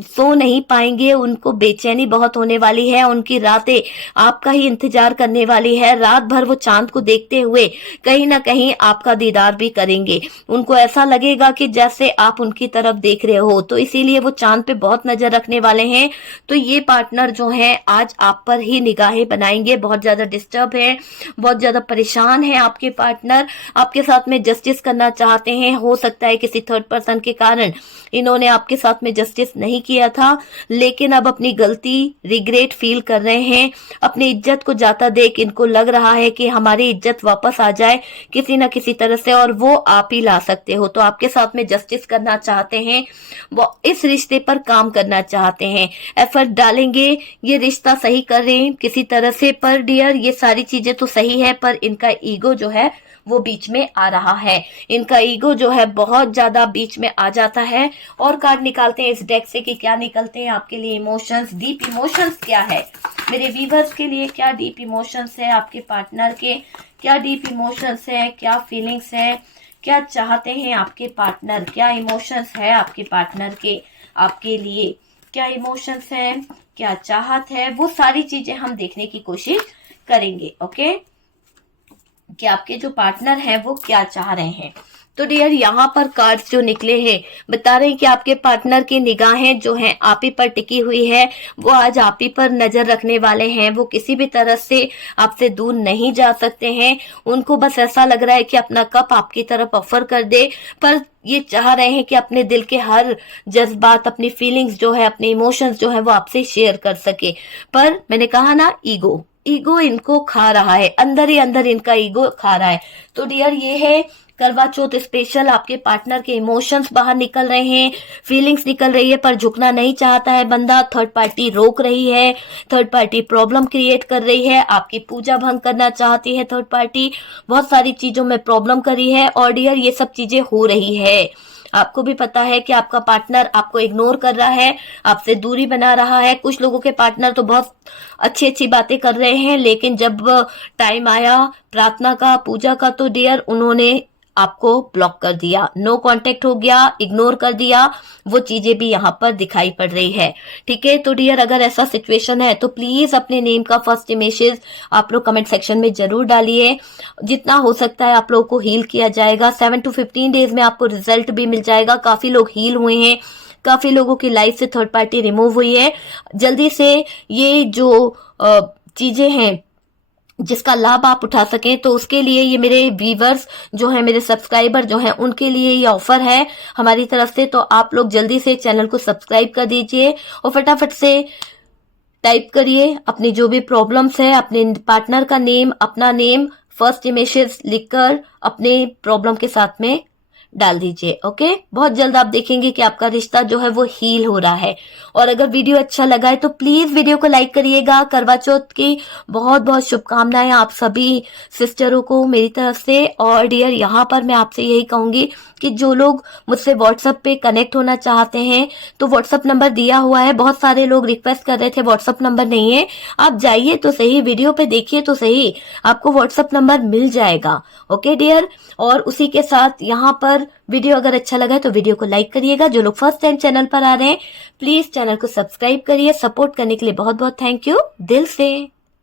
सो नहीं पाएंगे, उनको बेचैनी बहुत होने वाली है, उनकी रातें आपका ही इंतजार करने वाली है। रात भर वो चांद को देखते हुए कहीं ना कहीं आपका दीदार भी करेंगे। उनको ऐसा लगेगा कि जैसे आप उनकी तरफ देख रहे हो, तो इसीलिए वो चांद पे बहुत नजर रखने वाले हैं। तो ये पार्टनर जो है आज आप पर ही निगाहें बनाएंगे। बहुत ज्यादा डिस्टर्ब है, बहुत ज्यादा परेशान है आपके पार्टनर, आपके साथ में जस्टिस करना चाहते हैं। हो सकता है किसी थर्ड पर्सन के कारण इन्होंने आपके साथ में जस्टिस नहीं किया था, लेकिन अब अपनी गलती रिग्रेट फील कर रहे हैं। अपनी इज्जत को जाता देख इनको लग रहा है कि हमारी इज्जत वापस आ जाए किसी न किसी तरह से, और वो आप ही ला सकते हो। तो आपके साथ में जस्टिस करना चाहते हैं, वो इस रिश्ते पर काम करना चाहते हैं, एफर्ट डालेंगे ये रिश्ता सही कर रहे हैं किसी तरह से। पर डियर ये सारी चीजें तो सही है, पर इनका ईगो जो है वो बीच में आ रहा है। इनका ईगो जो है बहुत ज्यादा बीच में आ जाता है। और कार्ड निकालते हैं इस डेक से कि क्या निकलते हैं आपके लिए इमोशंस, डीप इमोशंस क्या है मेरे व्यूवर्स के लिए, क्या डीप इमोशंस है आपके पार्टनर के, क्या डीप इमोशंस है, क्या फीलिंग्स है, क्या चाहते हैं आपके पार्टनर, क्या इमोशंस है आपके पार्टनर के आपके लिए, क्या इमोशंस है, क्या चाहत है, वो सारी चीजें हम देखने की कोशिश करेंगे। ओके, कि आपके जो पार्टनर हैं वो क्या चाह रहे हैं। तो डियर यहाँ पर कार्ड्स जो निकले हैं बता रहे हैं कि आपके पार्टनर की निगाहें जो हैं आप ही पर टिकी हुई है, वो आज आप ही पर नजर रखने वाले हैं। वो किसी भी तरह से आपसे दूर नहीं जा सकते हैं। उनको बस ऐसा लग रहा है कि अपना कप आपकी तरफ ऑफर कर दे, पर ये चाह रहे हैं कि अपने दिल के हर जज्बात, अपनी फीलिंग्स जो है, अपने इमोशंस जो है वो आपसे शेयर कर सके। पर मैंने कहा ना, ईगो इनको खा रहा है, अंदर ही अंदर इनका ईगो खा रहा है। तो डियर ये है करवा चौथ स्पेशल, आपके पार्टनर के इमोशंस बाहर निकल रहे हैं, फीलिंग्स निकल रही है, पर झुकना नहीं चाहता है बंदा। थर्ड पार्टी रोक रही है, थर्ड पार्टी प्रॉब्लम क्रिएट कर रही है, आपकी पूजा भंग करना चाहती है थर्ड पार्टी, बहुत सारी चीजों में प्रॉब्लम करी है। और डियर ये सब चीजें हो रही है, आपको भी पता है कि आपका पार्टनर आपको इग्नोर कर रहा है, आपसे दूरी बना रहा है। कुछ लोगों के पार्टनर तो बहुत अच्छी अच्छी बातें कर रहे हैं, लेकिन जब टाइम आया प्रार्थना का, पूजा का, तो डियर उन्होंने आपको ब्लॉक कर दिया, नो कांटेक्ट हो गया, इग्नोर कर दिया। वो चीजें भी यहाँ पर दिखाई पड़ रही है। ठीक है, तो डियर अगर ऐसा सिचुएशन है तो प्लीज अपने नेम का फर्स्ट इमेजेस आप लोग कमेंट सेक्शन में जरूर डालिए। जितना हो सकता है आप लोगों को हील किया जाएगा। 7 to 15 डेज में आपको रिजल्ट भी मिल जाएगा। काफी लोग हील हुए हैं, काफी लोगों की लाइफ से थर्ड पार्टी रिमूव हुई है। जल्दी से ये जो चीजें हैं जिसका लाभ आप उठा सकें, तो उसके लिए ये मेरे व्यूवर्स जो है, मेरे सब्सक्राइबर जो हैं, उनके लिए ये ऑफर है हमारी तरफ से। तो आप लोग जल्दी से चैनल को सब्सक्राइब कर दीजिए और फटाफट से टाइप करिए अपनी जो भी प्रॉब्लम्स है, अपने पार्टनर का नेम, अपना नेम, फर्स्ट इमेजेस लिखकर अपने प्रॉब्लम के साथ में डाल दीजिए। ओके, बहुत जल्द आप देखेंगे कि आपका रिश्ता जो है वो हील हो रहा है। और अगर वीडियो अच्छा लगा है तो प्लीज वीडियो को लाइक करिएगा। करवा चौथ की बहुत बहुत शुभकामनाएं आप सभी सिस्टरों को मेरी तरफ से। और डियर, यहाँ पर मैं आपसे यही कहूंगी कि जो लोग मुझसे व्हाट्सएप पे कनेक्ट होना चाहते हैं तो व्हाट्सएप नंबर दिया हुआ है। बहुत सारे लोग रिक्वेस्ट कर रहे थे व्हाट्सएप नंबर नहीं है, आप जाइए तो सही, वीडियो पे देखिए तो सही, आपको व्हाट्सएप नंबर मिल जाएगा। ओके डियर, और उसी के साथ यहाँ पर वीडियो अगर अच्छा लगा है तो वीडियो को लाइक करिएगा। जो लोग फर्स्ट टाइम चैनल पर आ रहे हैं प्लीज चैनल को सब्सक्राइब करिए। सपोर्ट करने के लिए बहुत बहुत थैंक यू दिल से।